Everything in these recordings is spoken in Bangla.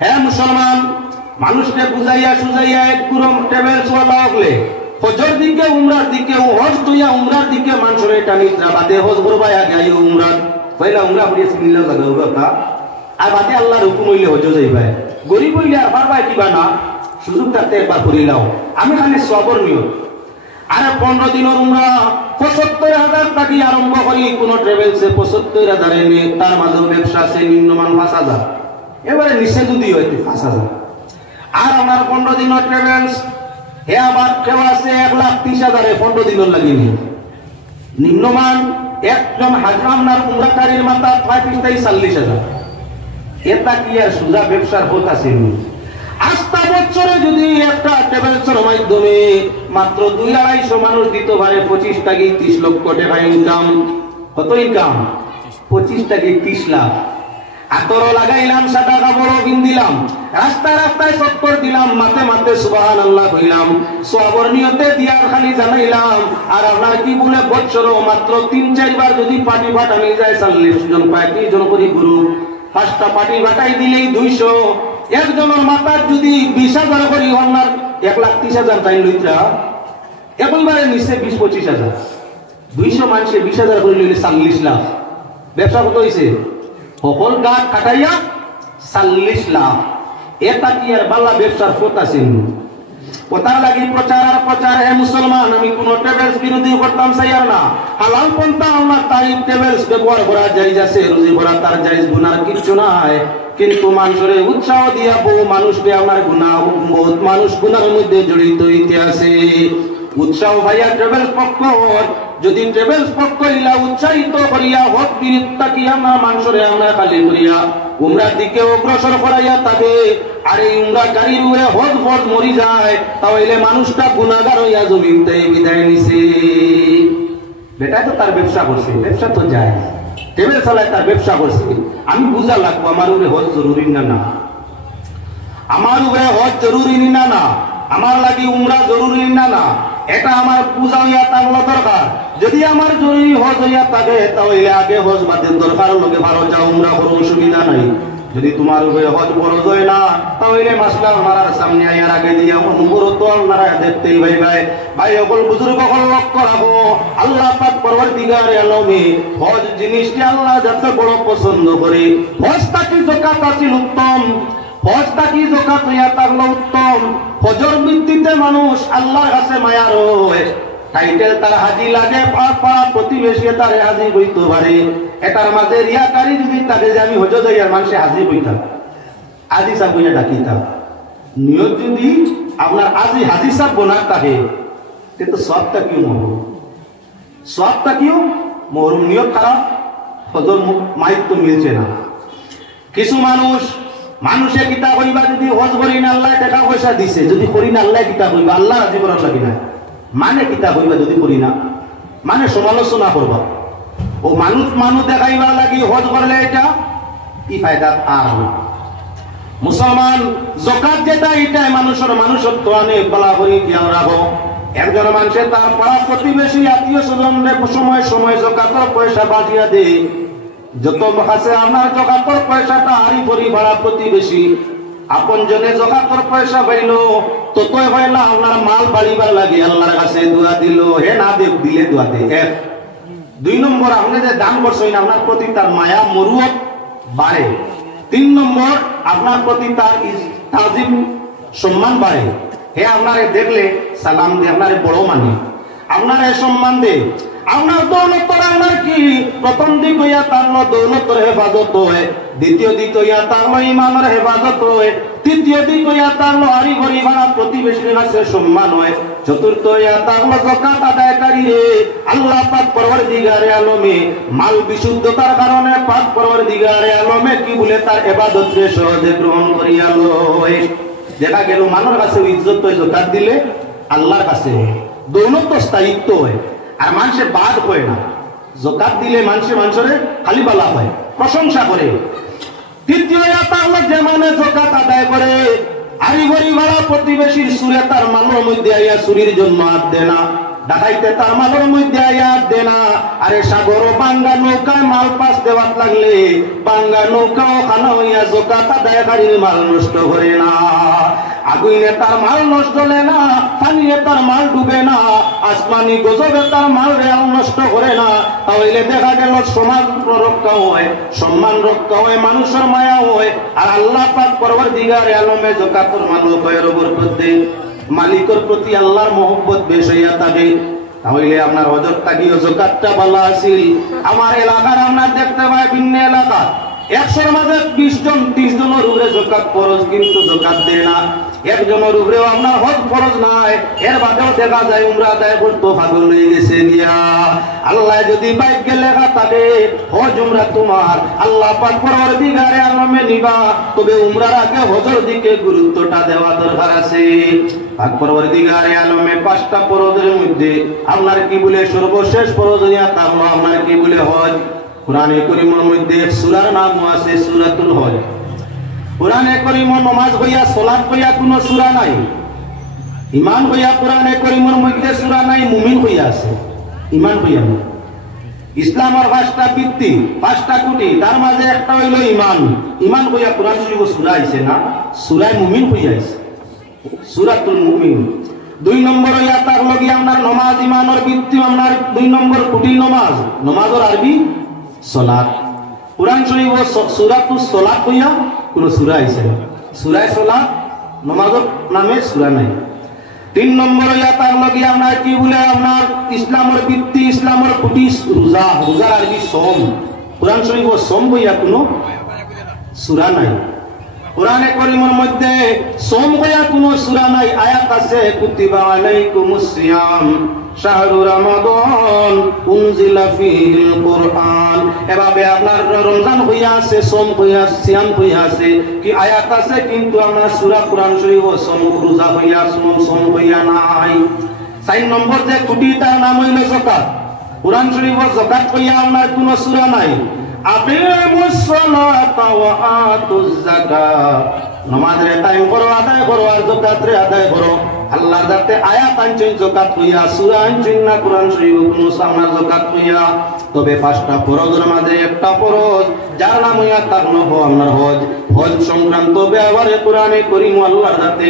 হ্যাঁ মুসলমান, মানুষকে বুঝাইয়া সুজাইয়া এক পুরো ট্রাভেলস ওয়ালা হলে হজর দিকে উমরার দিকে হজ তুইয়া উমরার দিকে মানুষের এটা নিদ্রা বাদে হজ করবাই আগে আইও উমরার পয়লা উমরা করিয়া সিমিল্লা জায়গা কথা আর বাদে আল্লাহর হুকুম হইলে হজ যাইবাই গরিব হইলে আর বারবার কিবা না সুযোগ থাকতে একবার করিলাও আমি খালি সবর নিয়ত। আর 15 দিনের উমরা 75,000 টাকা আরম্ভ করি কোন ট্রাভেলসে 75,000 নেই, তার মাঝে ব্যবসা আছে নিম্নমান 5,000, এবারে নিচে যদি হইতে 5,000। আর আমার 15 দিনের ট্রাভেলস হে আবার কেউ আছে 1,30,000 15 দিনের লাগিনি নিম্নমান একজন হাজরামনার উমরাকারীর মাথা 35-40,000। এটা কি আর সুজা ব্যবসার পথ আছে? আস্তা বছরে যদি একটা ট্রাভেলসের মাধ্যমে মাত্র 200-250 মানুষ দিতে পারে 25 টাকা 30 লক্ষ টাকা ইনকাম। কত ইনকাম? 25 টাকা 30 লাখ। আতর লাগাইলাম, সাদা কাপড় কিনদিলাম, রাস্তায় রাস্তায় চক্কর দিলাম, মাথে মাথে সুবহানাল্লাহ কইলাম, সওয়াবের নিয়তে দিয়ার খালি জানাইলাম। আর আপনার কি বলে বছর মাত্র 3-4 বার যদি পার্টি ফাটানি যায় 40 জন 35 জন করে গ্রুপ, 5টা পার্টি ফাটাই দিলেই 200। একজনের মাথার যদি 20,000 করি আপনার 1,30,000 টাইম লইত্রা একবারে নিচে 20-25,000, 200 মানুষে 20,000 করে লইলে 40 লাখ। ব্যবসা কত হয়েছে? সকল গাছ কাটাইয়া 40 লাখ। এটা কি আর বালা ব্যবসার পথ আছে? কথা লাগি প্রচার আর প্রচার। হে মুসলমান, আমি কোন ট্রাভেলস বিরোধী করতাম চাইয়ার না। হালাল পন্থা আমার তাই ট্রাভেলস ব্যবহার করা জায়েজ আছে, রুজি করা তার জায়েজ, গুনার কিছু নাই। কিন্তু মানুষের উৎসাহ দিয়া বহু মানুষকে আমার গুনাহ, বহুত মানুষ গুনার মধ্যে জড়িত হইতে আছে। উৎসাহ ভাইয়া ট্রাভেলস পক্ষ, যদি ট্রাভেলস পক্ষ ইলা উৎসাহিত করিয়া হক বিরুদ্ধ কি আমরা মানুষের আমরা খালি করিয়া উমরার দিকে অগ্রসর করাইয়া তাকে আর এই উমরা গাড়ির উপরে হজ ফজ মরি যায়, তাহলে মানুষটা গুনাহগার হইয়া জমিতে বিদায় নিছে। বেটা তো তার ব্যবসা করছে, ব্যবসা তো যায়, ট্রাভেলস চালায় তার ব্যবসা করছে। আমি বুঝা লাগবো আমার উপরে হজ জরুরি না না, আমার উপরে হজ জরুরি না না, আমার লাগি উমরা জরুরি না না, এটা আমার পূজা হইয়া থাকলো দরকার। যদি আমার জরুরি হজ হইয়া থাকে তাহলে আগে হজ বাদের দরকার লোকে ভালো যা উমরা কোনো অসুবিধা নাই। যদি তোমার উপরে হজ ফরজ হয় না তাহলে মাসলা মারার সামনে আয়ার আগে দিয়া উমর তো আপনারা দেখতেই ভাই ভাই ভাই সকল বুজুর্গ সকল লক্ষ্য রাখো। আল্লাহ পাক পরবর্তীকারে আলমে হজ জিনিসটি আল্লাহ যাতে বড় পছন্দ করে। হজটা কি যাকাত আছিল উত্তম, হজটা কি যাকাত হইয়া থাকলো উত্তম। হজর ভিত্তিতে মানুষ আল্লাহর কাছে মায়ার হয়, টাইটেল তার হাজি লাগে, পাড়া প্রতিবেশী তারে হাজি হইতে পারে। এটার মাঝে রিয়াকারী যদি তাকে যে আমি হজ যাইয়ার মানুষে হাজি হইতাম, আজি সাহেব হইয়া ডাকিতাম, নিয়ত যদি আপনার আজি হাজি সাহেব বোনার থাকে কিন্তু সবটা কিও মহরুম, সবটা কিও মহরুম, নিয়ত খারাপ, হজর মাইক তো মিলছে না। কিছু মানুষে কিতা করিবা যদি হজ করি না আল্লাহ টাকা পয়সা দিছে, যদি করি না আল্লাহ কিতা করিবা, আল্লাহ রাজি করার লাগি না। মানে কিতা করিবা যদি করি না, মানে সমালোচনা করবা ও মানুষ দেখাইবা লাগি হজ করলে এটা কি ফায়দা আর মুসলমান। যাকাত যেটা এটাই মানুষত্ব অনেক বলা করি দিয়া রাখো। একজন মানুষের তার পাড়া প্রতিবেশী আত্মীয় স্বজনের সময় সময় যাকাতের পয়সা বাঁচিয়া দেয়। যত আছে আপনার যাকাতের পয়সাটা হারি ভরি ভাড়া প্রতিবেশী আপন জনে যাকাতের পয়সা পাইল ততই হয় না আপনার মাল বাড়িবার লাগে আল্লাহর কাছে দোয়া দিল, হে না দেব দিলে দোয়া দে। 2 নম্বর আপনি যে দান করছেন আপনার প্রতি তার মায়া মরুয়ত বাড়ে। 3 নম্বর আপনার প্রতি তার তাজিম সম্মান বাড়ে। হে আপনারে দেখলে সালাম দে, আপনারে বড় মানে, আপনারে সম্মান দে। আপনার দৌলতর আপনার কি প্রথম দিক হইয়া তার দৌলতর হেফাজত হয়, দ্বিতীয় দিক হইয়া তার ইমানের হেফাজত হয়, তৃতীয় দিক হইয়া তার হারি ভরি ভাড়া প্রতিবেশীর কাছে সম্মান হয়, চতুর্থ হইয়া তার যাকাত আদায়কারী রে আল্লাহ পাক পরওয়ারদিগারে আলমে মাল বিশুদ্ধতার কারণে পাক পরওয়ারদিগারে আলমে কি বলে তার ইবাদতকে সহজে গ্রহণ করিয়া লয়। দেখা গেল মানুষের কাছে ইজ্জত হয় যাকাত দিলে, আল্লাহর কাছে দৌলত তো স্থায়িত্ব হয় আর মানুষের বাদ হয় না। যাকাত দিলে মানুষের খালি বলা হয়, প্রশংসা করে। তৃতীয় যে মানে যাকাত আদায় করে হারি ভরি ভাড়া প্রতিবেশীর সুরে তার মানের মধ্যে আইয়া চুরির জন্য হাত দেয় না, ডাকাইতে তার মালের মধ্যে আয়াত দে না। আরে সাগর বাঙ্গা নৌকায় মাল পাস দেওয়াত লাগলে বাঙ্গা নৌকাও খানা হইয়া জকাত আদায়কারীর মাল নষ্ট করে না। আগুনে তার মাল নষ্ট হলে না, পানিয়ে তার মাল ডুবে না, আসমানি গজবে তার মাল রেল নষ্ট করে না। তাহলে দেখা গেল সমাজ রক্ষা হয়, সম্মান রক্ষা হয়, মানুষের মায়া হয়। আর আল্লাহ পাক পরবর্তীকারে আলমে জকাতুল মাল খয়র বরকত দেন। মালিকের প্রতি আল্লাহর মহব্বত বেশ হইয়া থাকে। তাহলে আপনার হজর তাকিও জকাতটা ভালো আছিল। আমার এলাকার আপনার দেখতে পাই ভিন্ন এলাকা 100-র মাঝে 20 জন 30 জনের উপরে জকাত ফরজ, কিন্তু জকাত দেয় না। একজনের উপরেও আপনার হজ ফরজ নাই, এর বাদেও দেখা যায় উমরা আদায় করতে পাগল হয়ে গেছে গিয়া। আল্লাহ যদি ভাগ্যে লেখা থাকে হজ উমরা তোমার, আল্লাহ পাক পরবর্তীকারে আলমে নিবা, তবে উমরার আগে হজের দিকে গুরুত্বটা দেওয়া দরকার আছে। পাক পরবর্তীকারে আলমে 5টা ফরজের মধ্যে আপনার কি বলে সর্বশেষ ফরজ হইয়া তাহলে আপনার কি বলে হজ। কুরআনে কারীমের মধ্যে সূরার নাম আছে সূরাতুল হজ। কুরআনে কারীমের নামাজ হইয়া সালাত হইয়া কোনো সূরা নাই, ঈমান হইয়া কুরআনে কারীমের মধ্যে সূরা নাই, মুমিন হইয়া আছে, ঈমান হইয়া। ইসলামের 5টা ভিত্তি 5টা খুঁটি, তার মাঝে একটা হইল ঈমান। ঈমান হইয়া কুরআন শরীফে সূরা আইছে না, সূরা মুমিন হইয়া আছে, সূরাতুল মুমিন। 2 নম্বর হইয়া তার লগে আপনার নামাজ, ঈমানের ভিত্তি আপনার 2 নম্বর খুঁটি নামাজ। নামাজের আরবি সালাত। কুরআন শরীফ সূরাতুস সালাত হইয়া কোন সূরা আইছে না, সূরা সালাত, নামাজের নামে সূরা নাই। 3 নম্বর হইয়া তার লগে আপনার কি বলে আপনার ইসলামের ভিত্তি, ইসলামের খুঁটি রোজা। রোজার আরবি সম। কুরআন শরীফ সম হইয়া কোন সূরা নাই। কুরআনে কারীমের মধ্যে সম হইয়া কোন সূরা নাই। আয়াত আছে কুতিবা আলাইকুমুস সিয়াম শাহরু রমাদান উনজিলা ফিহিল কুরআন। এভাবে আপনার রমজান হইয়া আছে, সম হইয়া, সিয়াম হইয়া আছে, কি আয়াত আছে, কিন্তু আমরা সূরা কুরআন শরীফ সম রোজা হইয়া সম হইয়া নাই। 4 নম্বর যে খুঁটি তার নাম হইল যাকাত। কুরআন শরীফ যাকাত হইয়া আপনার কোন সূরা নাই। আকিমুস সালাতা ওয়া আতুজ যাকাত। নামাজের টাইম করো, আদায় করো, আর যাকাত রে আদায় করো। আল্লাহ যাতে আয়াত আনছেন যাকাত হইয়া, সূরা আনছেন না কুরআন শরীফ কোন সামনা যাকাত হইয়া। তবে 5টা ফরজের মাঝে একটা ফরজ যার নাম হইয়া তার নাম আপনার হজ। হজ সংক্রান্ত ব্যাপারে কুরআনে কারীম আল্লাহর যাতে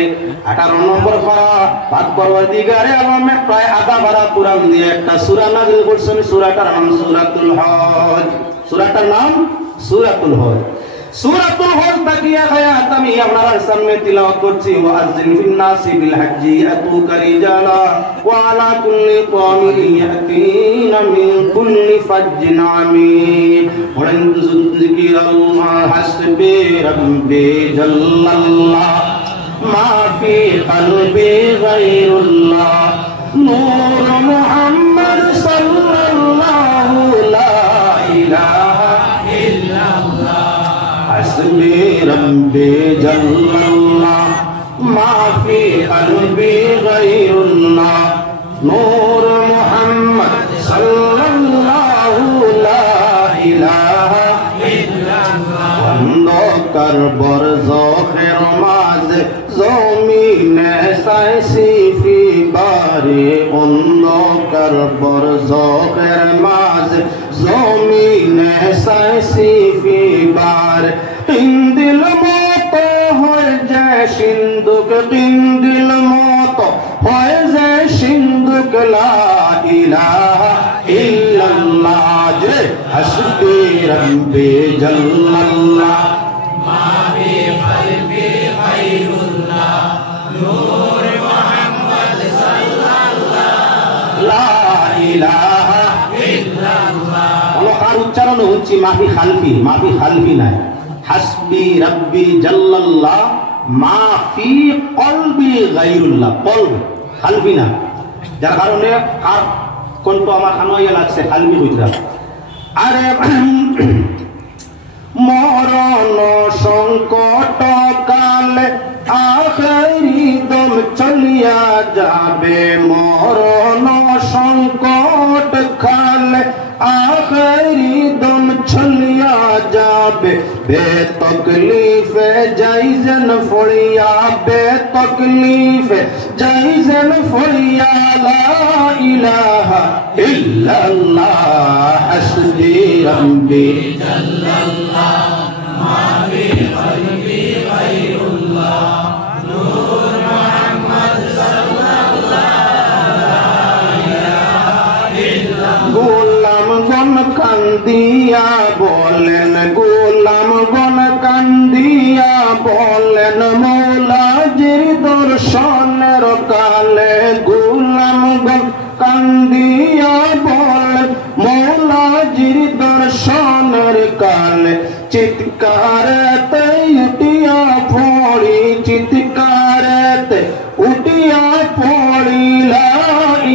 18 নম্বর পারা পাক পরবর্তীকারে আলমে প্রায় আধা পারা কুরআন দিয়ে একটা সূরা নাযিল করছেন। সূরাটার নাম সূরাতুল হজ। সূরাটার নাম সূরাতুল হজ। সূরাতুল হজ তাকিয়া আয়াত আমি আপনার সামনে তিলাওয়াত করছি। ওয়াজিন ফিন নাসি বিল হজ্জি আতুকা রিজালা ওয়া আলা কুল্লি তামিরিন ইয়াতিনা মিন কুল্লি ফাজ্জিন আমিন ওয়া যিকিরাল্লাহ হাসবি রাব্বি জাল্লাল্লাহ মা ফি কলবি গায়রুল্লাহ নূর মুহাম্মদ সাল্লাল্লাহু লা ইলাহা ইল্লাল্লাহ হাসবি রাব্বি জাল্লাল্লাহ মা ফি কলবি গায়রুল্লাহ নূর মুহাম্মদ সাল্লাল্লাহু লা ইলাহা ইল্লাল্লাহ। অন্ধকার বরজখের মাঝে জমিনে সাইসি ফিবারে। অন্ধকার বরজখের মাঝে জমিনে সাইসি ফিবার। ইন্দিল মতো হয় যায় সিন্ধুক, ইন্দিল মতো হয় যায় সিন্ধুক। লা ইলাহা ইল্লাল্লাহ যে হাসবি রাব্বি জাল্লাল্লাহ মা ফি কলবি গায়রুল্লাহ নূর মুহাম্মদ সাল্লাল্লাহু লা ইলাহা ইল্লাল্লাহ। আর উচ্চারণ হচ্ছে মাফি খালফি, মাফি খালফি নাই। হাসবি রাব্বি জাল্লাল্লাহ মা ফি কলবি গায়রুল্লাহ, কলব খালফি না। যার কারণে আর কোনটো আমার খানোয়া লাগছে খালফি হইরা। আরে মরণ সংকট কালে আখেরি দম চলিয়া যাবে। মরণ সংকট কালে আখেরি দম চলিয়া যাবে। বেতকলিফে যাইজেন ফড়িয়া বেতকলিফে যাইজেন ফড়িয়া লা ইলাহা ইল্লাল্লাহ হাসবি রাব্বি জাল্লাল্লাহ মা ফি কলবি গায়রুল্লাহ নূর মুহাম্মদ গোলাম গণ কান্দিয়া বলেন গোলাম গণ কান্দিয়া বলেন মৌলাজির দর্শনের কালে গোলাম গণ কান্দিয়া বলেন মৌলাজির দর্শনের কালে চিৎকারতে উঠিয়া পড়ি চিৎকারতে উঠিয়া পড়ি লা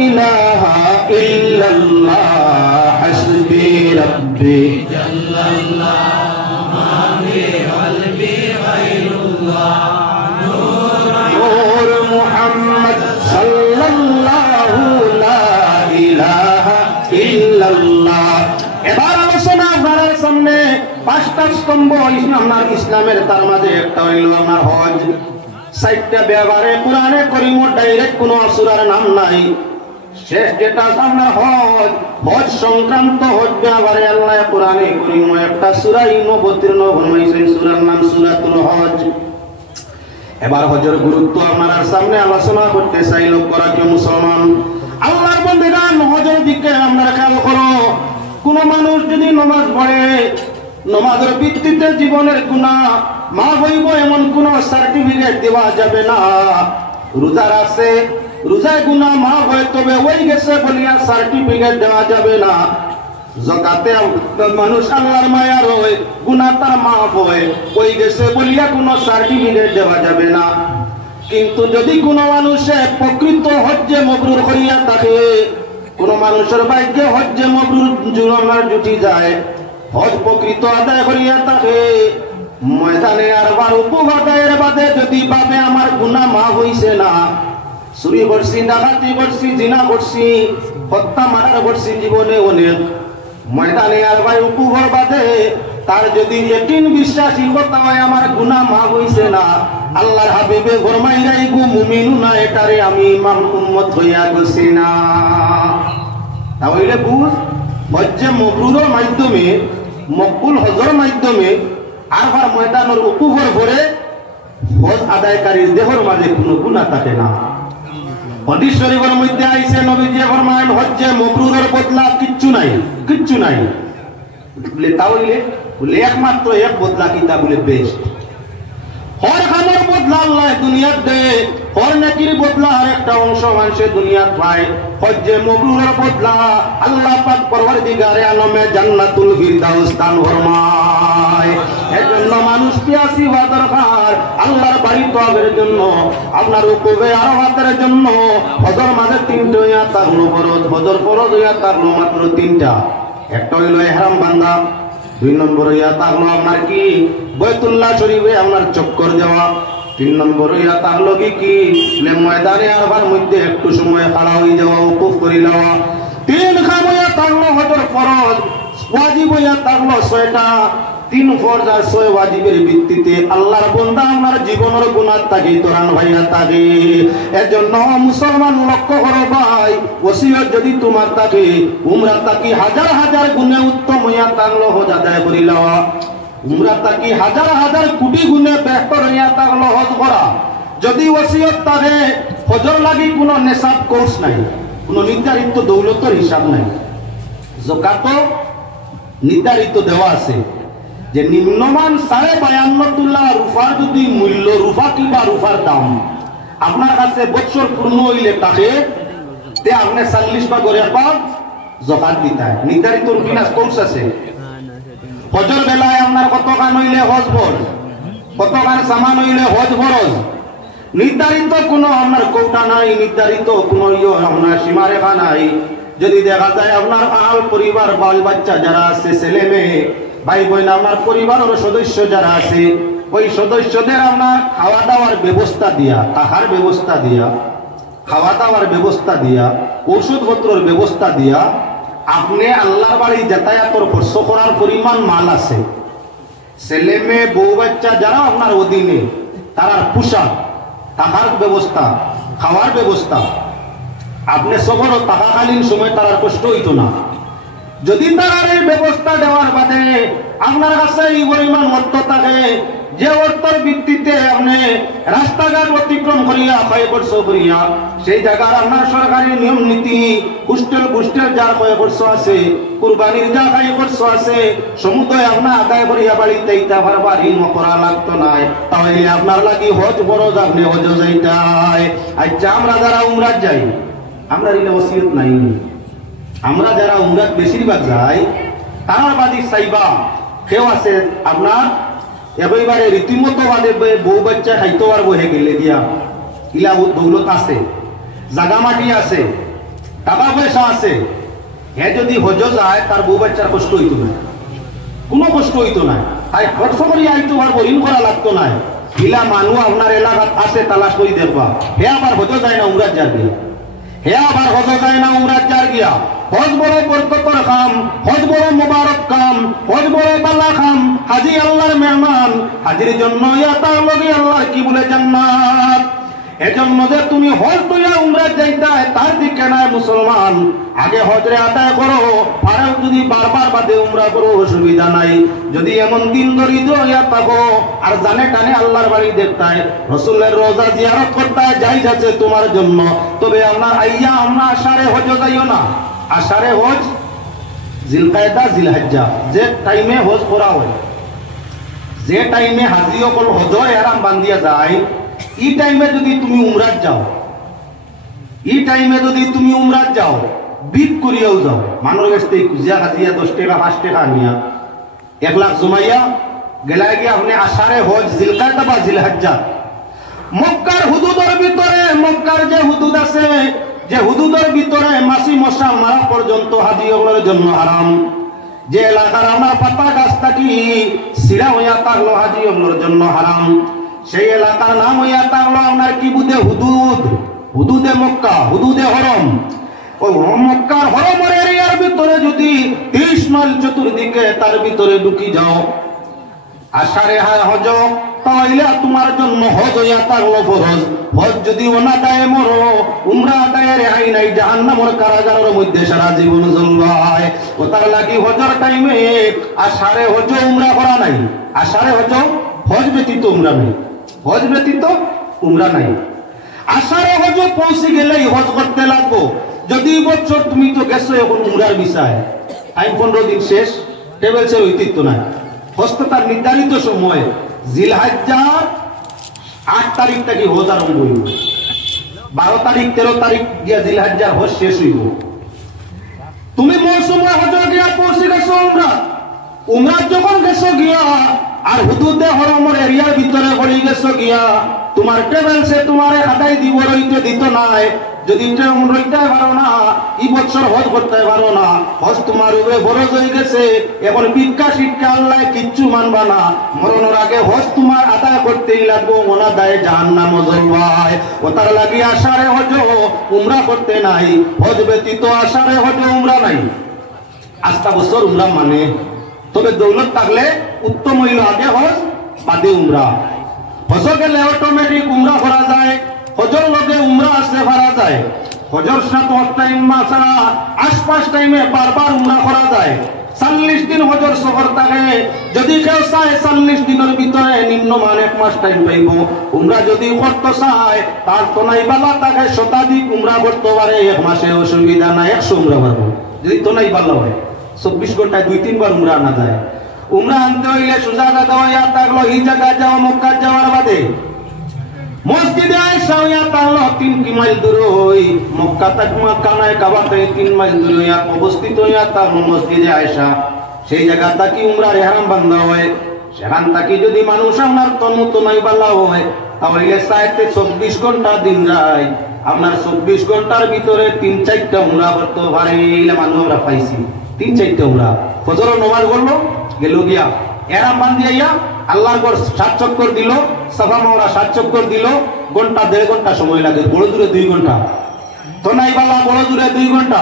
ইলাহা ইল্লাল্লাহ হাসবি রাব্বি জাল্লাল্লাহ মা ফি কলবি গায়রুল্লাহ নূর মুহাম্মদ সাল্লাল্লাহু লা ইলাহা ইল্লাল্লাহ। এবার আলোচনা আপনার সামনে পাঁচটা স্তম্ভ আপনার ইসলামের, তার মাঝে একটা হইল আপনার হজ। সাইটটা ব্যবহারে কোরআনে করিম ডাইরেক্ট কোন সূরার নাম নাই। শেষ যেটা আপনার হজ, হজ সংক্রান্ত হজ ব্যবহারে আল্লাহ কোরআনে করিম একটা সূরা অবতীর্ণ ফরমাইছেন, সূরার নাম সূরাতুল হজ। এবার হজের গুরুত্ব আপনার সামনে আলোচনা করতে চাই। লক্ষ্য রাখি মুসলমান আল্লাহর বান্দাগণ, হজের দিকে আমরা খেয়াল করো। কোন মানুষ যদি নামাজ পড়ে, নামাজের ভিত্তিতে জীবনের গুনাহ মাফ হইব এমন কোন সার্টিফিকেট দেওয়া যাবে না। রোজার আছে, রোজায় গুনাহ মাফ হয়, তবে ওই গেছে বলিয়া সার্টিফিকেট দেওয়া যাবে না। যাকাতে মানুষ আল্লাহর মায়ার হয়, গুনাহ তার মাফ হয়, ওই গেছে বলিয়া কোনো সার্টিফিকেট দেওয়া যাবে না। কিন্তু যদি কোনো মানুষে প্রকৃত হজ্জে মবরুর করিয়া থাকে, কোন মানুষের ভাগ্যে হজ্জে মবরুর জুলমার জুটি যায়, হজ প্রকৃত আদায় করিয়া থাকে, ময়দানে আরবার উকুফ আদায়ের বাদে যদি ভাবে আমার গুনাহ মাফ হইছে না, চুরি করছি, ডাকাতি করছি, জিনা করছি, হত্যা মার্ডার করছি জীবনে অনেক, ময়দানে আরবার উকুফের বাদে তার যদি একদিন বিশ্বাসী কথা হয় আমার গুনাহ মাফ হইছে না, আল্লাহর হাবিবে ফরমাইলাই গো মুমিনুনা এটারে আমি ইমাম উম্মত হইয়া গেছি না। তাহলে বুঝ, হজ্জে মবরুরের মাধ্যমে, মকবুল হজের মাধ্যমে আরবার ময়দানের উকুফের পরে হজ আদায়কারীর দেহের মাঝে কোনো গুনাহ থাকে না। হাদিস শরীফের মধ্যে আইছে নবীজি ফরমায়েন হজ্জে মবরুরের বদলা কিচ্ছু নাই, কিচ্ছু নাই। বলে তাহলে বলে একমাত্র এক বদলা কিতা বলে বেস্ট। হর খানের বদলা আল্লাহ দুনিয়াত দে, হর নেকির বদলা আর একটা অংশ মানুষের দুনিয়াত পায়। হজ্জে মবরুরের বদলা আল্লাহ পাক পরওয়ারদিগারে আলমে জান্নাতুল ফিরদাউস দান ফরমায়। এজন্য মানুষ পিয়াসি হওয়া দরকার আল্লাহর বাড়ি তওয়াবের জন্য, আপনার উকুফে আরাফাতের জন্য। হজর মাঝে তিনটা হইয়া থাকলো ফরজ, হজর ফরজ হইয়া থাকলো মাত্র তিনটা। একটা হইল ইহরাম বান্ধা, 2 নম্বর হইয়া থাকলো আপনার কি বাইতুল্লাহ শরীফে আপনার চক্কর দেওয়া, 3 নম্বর হইয়া থাকলো কি ময়দানে আরবার মধ্যে একটু সময় খাড়া হয়ে যাওয়া, উকুফ করে নেওয়া। 3 কাম হইয়া থাকলো হজর ফরজ, ওয়াজিব হইয়া থাকলো 6টা। 3 ফরজ আর 6 ওয়াজিবের ভিত্তিতে আল্লাহর বান্দা আমার জীবনের গুনাহ তাকে তোরান ভাইয়া থাকে। এজন্য মুসলমান লক্ষ্য করো ভাই, ওসিয়ত যদি তোমার থাকে, উমরা তাকি হাজার হাজার গুণে উত্তম হইয়া থাকলো হজ আদায় করি লওয়া। উমরা তাকি হাজার হাজার কোটি গুণে বেহতর হইয়া থাকলো হজ করা। যদি ওসিয়ত থাকে, হজর লাগি কোনো নেশাব কোর্স নাই, কোনো নির্ধারিত দৌলতের হিসাব নাই। যাকাত নির্ধারিত দেওয়া আছে যে নিম্নমান 52.5 তোলা রুফার যদি মূল্য, রুফা কিংবা রুফার দাম আপনার কাছে বছর পূর্ণ হইলে তাকে তে আপনি 40 ভাগের 1 ভাগ যাকাত দিতে হয়। নির্ধারিত রুটিনাস কোর্স আছে। হজর বেলায় আপনার কত গান হইলে হজ ফরজ, কত গান সামান হইলে হজ ফরজ। নির্ধারিত কোনো আপনার কোটা নাই, নির্ধারিত কোনো আপনার সীমারেখা নাই। যদি দেখা যায় আপনার আল পরিবার, বাল বাচ্চা যারা আছে, ছেলে মেয়ে, ভাই বোন, আপনার পরিবারের সদস্য যারা আছে, ওই সদস্যদের আপনার খাওয়া দাওয়ার ব্যবস্থা দিয়া, থাকার ব্যবস্থা দিয়া, খাওয়া দাওয়ার ব্যবস্থা দিয়া, ঔষধপত্রের ব্যবস্থা দিয়া, আপনি আল্লাহর বাড়ি যাতায়াতের খরচ করার পরিমাণ মাল আছে, ছেলে মেয়ে বউ বাচ্চা যারা আপনার অধীনে তার পোশাক, থাকার ব্যবস্থা, খাওয়ার ব্যবস্থা, আপনি সফর থাকাকালীন সময় তার কষ্ট হইতো না। যদি তার এই ব্যবস্থা দেওয়ার বাদে আপনার কাছে এই পরিমাণ অর্থ থাকে, যে অর্থের ভিত্তিতে আপনি রাস্তাঘাট অতিক্রম করিয়া ক্ষয় খরচ করিয়া সেই জায়গার আপনার সরকারি নিয়ম নীতি গোষ্ঠের যার ক্ষয় খরচ আছে, কুরবানির যা ক্ষয় খরচ আছে, সমুদয় আপনার আদায় করিয়া বাড়িতে ইটা পারবার ঋণ করা লাগতো নাই। তাহলে আপনার লাগি হজ বড় আপনি হজ যাইতাই। আচ্ছা, আমরা যারা উমরাত যাই, আমরা ঋণ ওসিয়ত নাই। আমরা যারা উমরাত বেশিরভাগ যাই, তার বাদী চাইবা কেউ আছে আপনার এবারে রীতিমতো বাদে বউ বাচ্চা খাইতে পারবো হে গেলে দিয়া, ইলা দৌলত আছে, জাগা মাটি আছে, টাকা পয়সা আছে, হে যদি হজ যায় তার বউ বাচ্চার কষ্ট হইতো না, কোনো কষ্ট হইতো না। তাই খরচ করি আইতো পারবো, ঋণ করা লাগতো না। ইলা মানুষ আপনার এলাকাত আছে, তালাশ করি দেখবা। হে আবার হজ যায় না উমরাত যার গিয়া, হে আবার হজ যায় না উমরাত যার গিয়া। হজ বড় বরকতের কাম, হজ বড় মুবারক কাম, হজ বড় বালা কাম। হাজি আল্লাহর মেহমান, হাজির জন্য তার লগে আল্লাহর কি বলে জান্নাত। এজন্য যে তুমি হজ তুইয়া উমরাত যাইতা তার দিকে নাই মুসলমান, আগে হজরে আদায় করো, আর যদি বারবার বাদে উমরা করো অসুবিধা নাই। যদি এমন দিন দরিদ্র হইয়া থাকো আর জানে টানে আল্লাহর বাড়ি দেখতায়, রসুলের রোজা জিয়ারত করতায়, যাই যাচ্ছে তোমার জন্য। তবে আপনার আইয়া আমরা আষাঢ়ে হজ যাইও না। আষাঢ়ে হজ জিলকায়দা জিলহজ্জা যে টাইমে হজ করা হয়, যে টাইমে হাজি অকল হজ এরাম বান্ধিয়া যায়, এই টাইমে যদি তুমি উমরাত যাও, এই টাইমে যদি তুমি উমরাত যাও, বিদ করিয়াও যাও, মানুষ কাছ থেকে খুঁজিয়া খাজিয়া 10 টাকা 5 টাকা নিয়া 1 লাখ জমাইয়া গেলায় গিয়ে আপনি আষাঢ়ে হজ জিলকায়দা বা জিলহজ্জা মক্কার হুদুদের ভিতরে, মক্কার যে হুদুদ আছে, যে হুদুদের ভিতরে মাছি মশা মারা পর্যন্ত হাজি ওগুলোর জন্য হারাম। যে এলাকার আমার পাতা গাছ থাকি সিরা হইয়া থাকলো হাজি ওগুলোর জন্য হারাম। সেই এলাকার নাম হইয়া থাকলো আপনার কি বুধে হুদুদ, হুদুদে মক্কা, হুদুদে হরম। ওই মক্কার হরমের এরিয়ার ভিতরে যদি 30 মাইল চতুর্দিকে তার ভিতরে ঢুকি যাও আষাঢ়ে হজ, তাহলে তোমার জন্য হজ হইয়া থাকলো ফরজ। হজ যদি ওনা দায়ে মরো, উমরা দায়ে রেহাই নাই, জাহান্নামের কারাগারের মধ্যে সারা জীবন জ্বলবায়। ও তার লাগি হজের টাইমে আষাঢ়ে হজ উমরা করা নাই। আষাঢ়ে হজ ব্যতীত উমরা নাই, হজ ব্যতীত উমরা নাই। আষাঢ়ে হজ পৌঁছে গেলেই হজ করতে লাগবো। যদি বছর তুমি তো গেছো এখন উমরার বিষয়, টাইম 15 দিন শেষ, ট্রাভেলসের ঐতিহ্য নাই। হস্ত তার নির্ধারিত সময় জিলহজ্জার 8 তারিখ থেকে হজ আরম্ভ হইব, 12 তারিখ 13 তারিখ গিয়া জিলহজ্জার হজ শেষ হইব। তুমি মৌসুমে হজ গিয়া পৌঁছে গেছো উমরা যখন গেছো গিয়া আর হুদুদে হরমের এরিয়ার ভিতরে পড়ে গেছো গিয়া, তোমার ট্রাভেলসে তোমার আদায় দিব রইতে দিত নাই। যদি রইতে পারো না, এই বছর হজ করতে পারো না, হজ তোমার উপরে ফরজ হয়ে গেছে। এখন ভিক্ষা শিক্ষা আল্লাহ কিচ্ছু মানবা না, মরণের আগে হজ তোমার আদায় করতেই লাগবো, ওনা দায়ে জাহান্নাম জ্বলবায়। ও তার লাগি আষাঢ়ে হজ উমরা করতে নাই, হজ ব্যতীত আষাঢ়ে হজ উমরা নাই। আস্তা বছর উমরা মানে, তবে দৌলত থাকলে উত্তম হইল আগে হজ বাদে উমরা। হজ গেলে অটোমেটিক উমরা করা যায়, হজর লগে উমরা আসতে পারা যায়। হজর সাথে টাইম ছাড়া আশপাশ টাইমে বারবার উমরা করা যায়। 40 দিন হজর সফর থাকে, যদি কেউ চায় 40 দিনের ভিতরে নিম্নমান 1 মাস টাইম পাইব। উমরা যদি করতে চায় তার তো নাই বালা থাকে, শতাধিক উমরা করতে পারে 1 মাসে, অসুবিধা নাই, 100 উমরা পারবো। যদি তো নাই বালা হয় 24 ঘন্টায় 2-3 বার উমরা আনা যায়। উমরা আনতে হইলে সোজা জায়গা হইয়া থাকলো এই জায়গায় যাওয়া, মক্কা যাওয়ার বাদে মসজিদে আয়েশা হইয়া থাকলো 3 মাইল দূর হই, মক্কা থেকে মক্কানায় কাবা থেকে 3 মাইল দূর হইয়া অবস্থিত হইয়া থাকলো মসজিদে আয়েশা। সেই জায়গা থাকি উমরার ইহরাম বান্ধা হয়। সেখান থাকি যদি মানুষ আপনার তন্মুত নাই বালা হয়, তাহলে চাইতে 24 ঘন্টা দিন যায়, আপনার 24 ঘন্টার ভিতরে 3-4টা উমরা করতে পারে। মানুষ আমরা পাইছি 3-4টা উমরা। ফজর নামাজ পড়লো, গেল গিয়া ইহরাম বান্ধিয়া আল্লাহর ঘর 7 চক্কর দিল, সাফা মাওরা 7 চক্কর দিল, ঘন্টা 1.5 ঘন্টা সময় লাগে, বড় দূরে 2 ঘন্টা। তো নাই বালা বড় দূরে 2 ঘন্টা।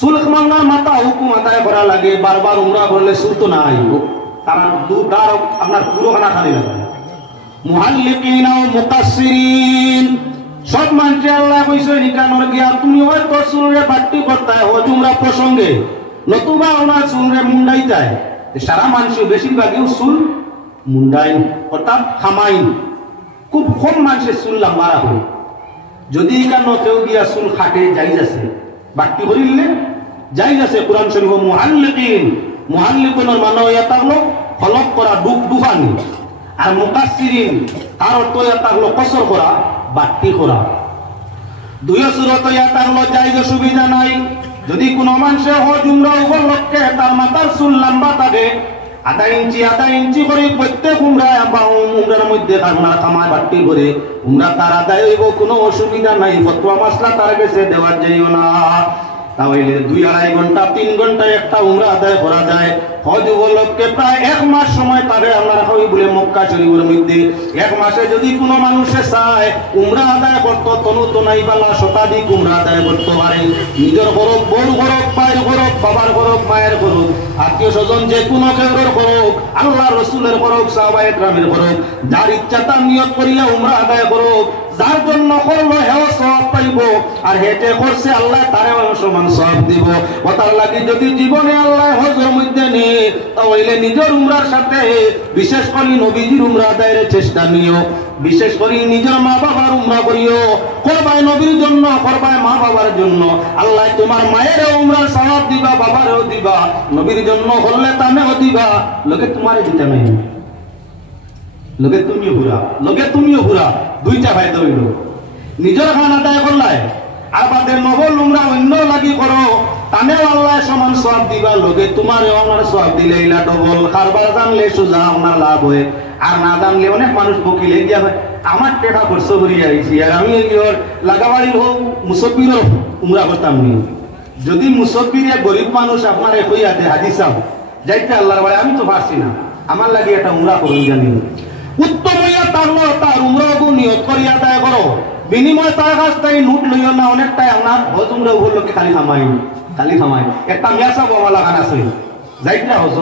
সুলখ মামলার মাথা হুকুম আদায় করা লাগে, বারবার উমরা করলে সুর তো না আইব, তারা দুটার আপনার পুরো খানা খালি লাগে মুহাল্লিকিন ও মুকাসসিরিন সব মানুষে আল্লাহ কইছে নিকানোর গিয়া তুমি হয়তো চুলরে বাট্টি করতে হয় তোমরা প্রসঙ্গে নতুবা ওনার চুলরে মুন্ডাই যায় সারা মানুষ বেশিরভাগই চুল মুন্ডাইন অর্থাৎ খামাইন খুব কম মানুষের চুল লম্বা রাখে যদি কেন কেউ গিয়া চুল খাটে জায়েজ আছে বাট্টি করিলে জায়েজ আছে কোরআন শরীফ মুহাল্লিকিন মুহাল্লিকুনের মানে এটা হলো ফলক করা ডুবানি আর মুকাসসিরিন তার অর্থ এটা হলো কসর করা বাট্টি করা দুই সুরত এটা হলো জায়েজ সুবিধা নাই যদি কোনো মানুষে হজ উমরা উপলক্ষে তার মাথার চুল লম্বা থাকে আধা ইঞ্চি করে প্রত্যেক উমরার মধ্যে খামায় বাট্টি করে উমরা তার আদায় হইব কোনো অসুবিধা নাই ফতোয়া মাসলা তার কাছে দেওয়া যাইও না তাহলে 2-2.5 ঘন্টা 3 ঘন্টা একটা উমরা আদায় করা যায় হজ উপলক্ষে প্রায় 1 মাস সময় তারে আমরা হই বলে মক্কা শরীফের মধ্যে 1 মাসে যদি কোনো মানুষে চায় উমরা আদায় করতে তনু তনাই বালা শতাধিক উমরা আদায় করতে পারে নিজের গরব বড় গরব পায়ের গরব বাবার গরব মায়ের গরব আত্মীয় স্বজন যে কোনো কেউর গরব আল্লাহ রসুলের গরব সাহাবায়ে কেরামের গরব যার ইচ্ছা তার নিয়ত করিয়া উমরা আদায় করব যার জন্য করলো হেও সওয়াব পাইব আর হেটে করছে আল্লাহ তারে সমান সওয়াব দিব ওটার লাগি যদি জীবনে আল্লাহ হজের মধ্যে নে তাহলে নিজের উমরার সাথে বিশেষ করে নবীজির উমরা আদায়ের চেষ্টা নিও বিশেষ করে নিজের মা বাবার উমরা করিও করবাই নবীর জন্য করবাই মা বাবার জন্য আল্লাহ তোমার মায়ের উমরার সওয়াব দিবা বাবারও দিবা নবীর জন্য হলে তামেও দিবা লোকে তোমারে দিতে নাই লগে তুমিও ঘুরা দুইটা ফায়দা হইল নিজের খান আদায় করলাই আর বাদে নবল উমরা অন্য লাগি করো তানেও আল্লাহ সমান সওয়াব দিবা লগে তোমারও আমার সওয়াব দিলে ইলা ডবল কারবার জানলে সোজা আপনার লাভ হয় আর না জানলে অনেক মানুষ বকিলে দিয়া হয় আমার টাকা খরচ করি আইছি আর আমি লাগাবাড়ির হোক মুসব্বির উমরা করতাম নি যদি মুসব্বির গরিব মানুষ আপনার কইয়া দে হাজি সাহেব যাইতে আল্লাহর বাড়ি আমি তো পারছি না আমার লাগে একটা উমরা করুন জানি উত্তম হইয়া তাহলে তার উমরাও নিয়ত করিয়া আদায় করো বিনিময় তার কাছ থেকে নোট লইও না অনেকটাই আপনার হজ উমরা উপলক্ষে খালি খামাই একটা মেয়াসা বাবা লাগান আছে যাইতে হজ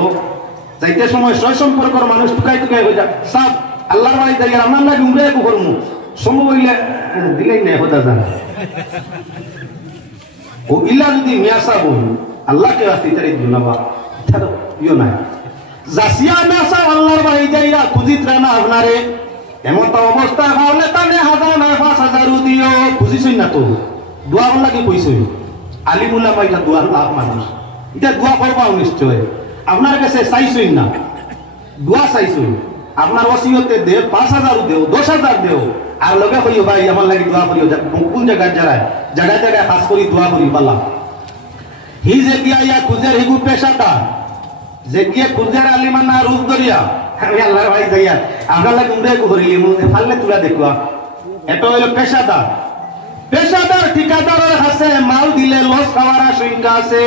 যাইতে সময় সয় সম্পর্কের মানুষ টুকাই হয়ে যা সব আল্লাহর বাড়ি যাই আমার লাগে উমরা একটু করবো সম্ভব হইলে দিলেই নেই হতা যান ও ইল্লা যদি মেয়াসা বল আল্লাহকে আসতে তার জনাবা ইও নাই জাসিয়া মেয়াসা আল্লাহর বাড়ি যাইয়া খুঁজিত না আপনারে এমন তো অবস্থা হলে তাহলে 1000-5000 দিও খুঁজিছই না তো দোয়া লাগে কইছই আলিমুল্লাহ মাইটা দোয়ার লাভ মানুষ এটা দোয়া করবাও নিশ্চয় আপনার কাছে চাইছই না দোয়া চাইছই আপনার ওসিয়তে দে 5000 দেও 10000 দেও আর লগে কইও ভাই আমার লাগি দোয়া করিও কোন জায়গায় জায়গায় খাস করি দোয়া করি পালা হি যে দিয়া খুঁজের হিগু পেশাটা যে গিয়ে খুঁজের আলিমানা রূপ ধরিয়া আমি আল্লাহর ভাই যাইয়া আপনার লাগে উমরা করিলি ফাললে তুলা দেখবা এটা হইল পেশাদার ঠিকাদারের কাছে মাল দিলে লস খাওয়ার আশঙ্কা আছে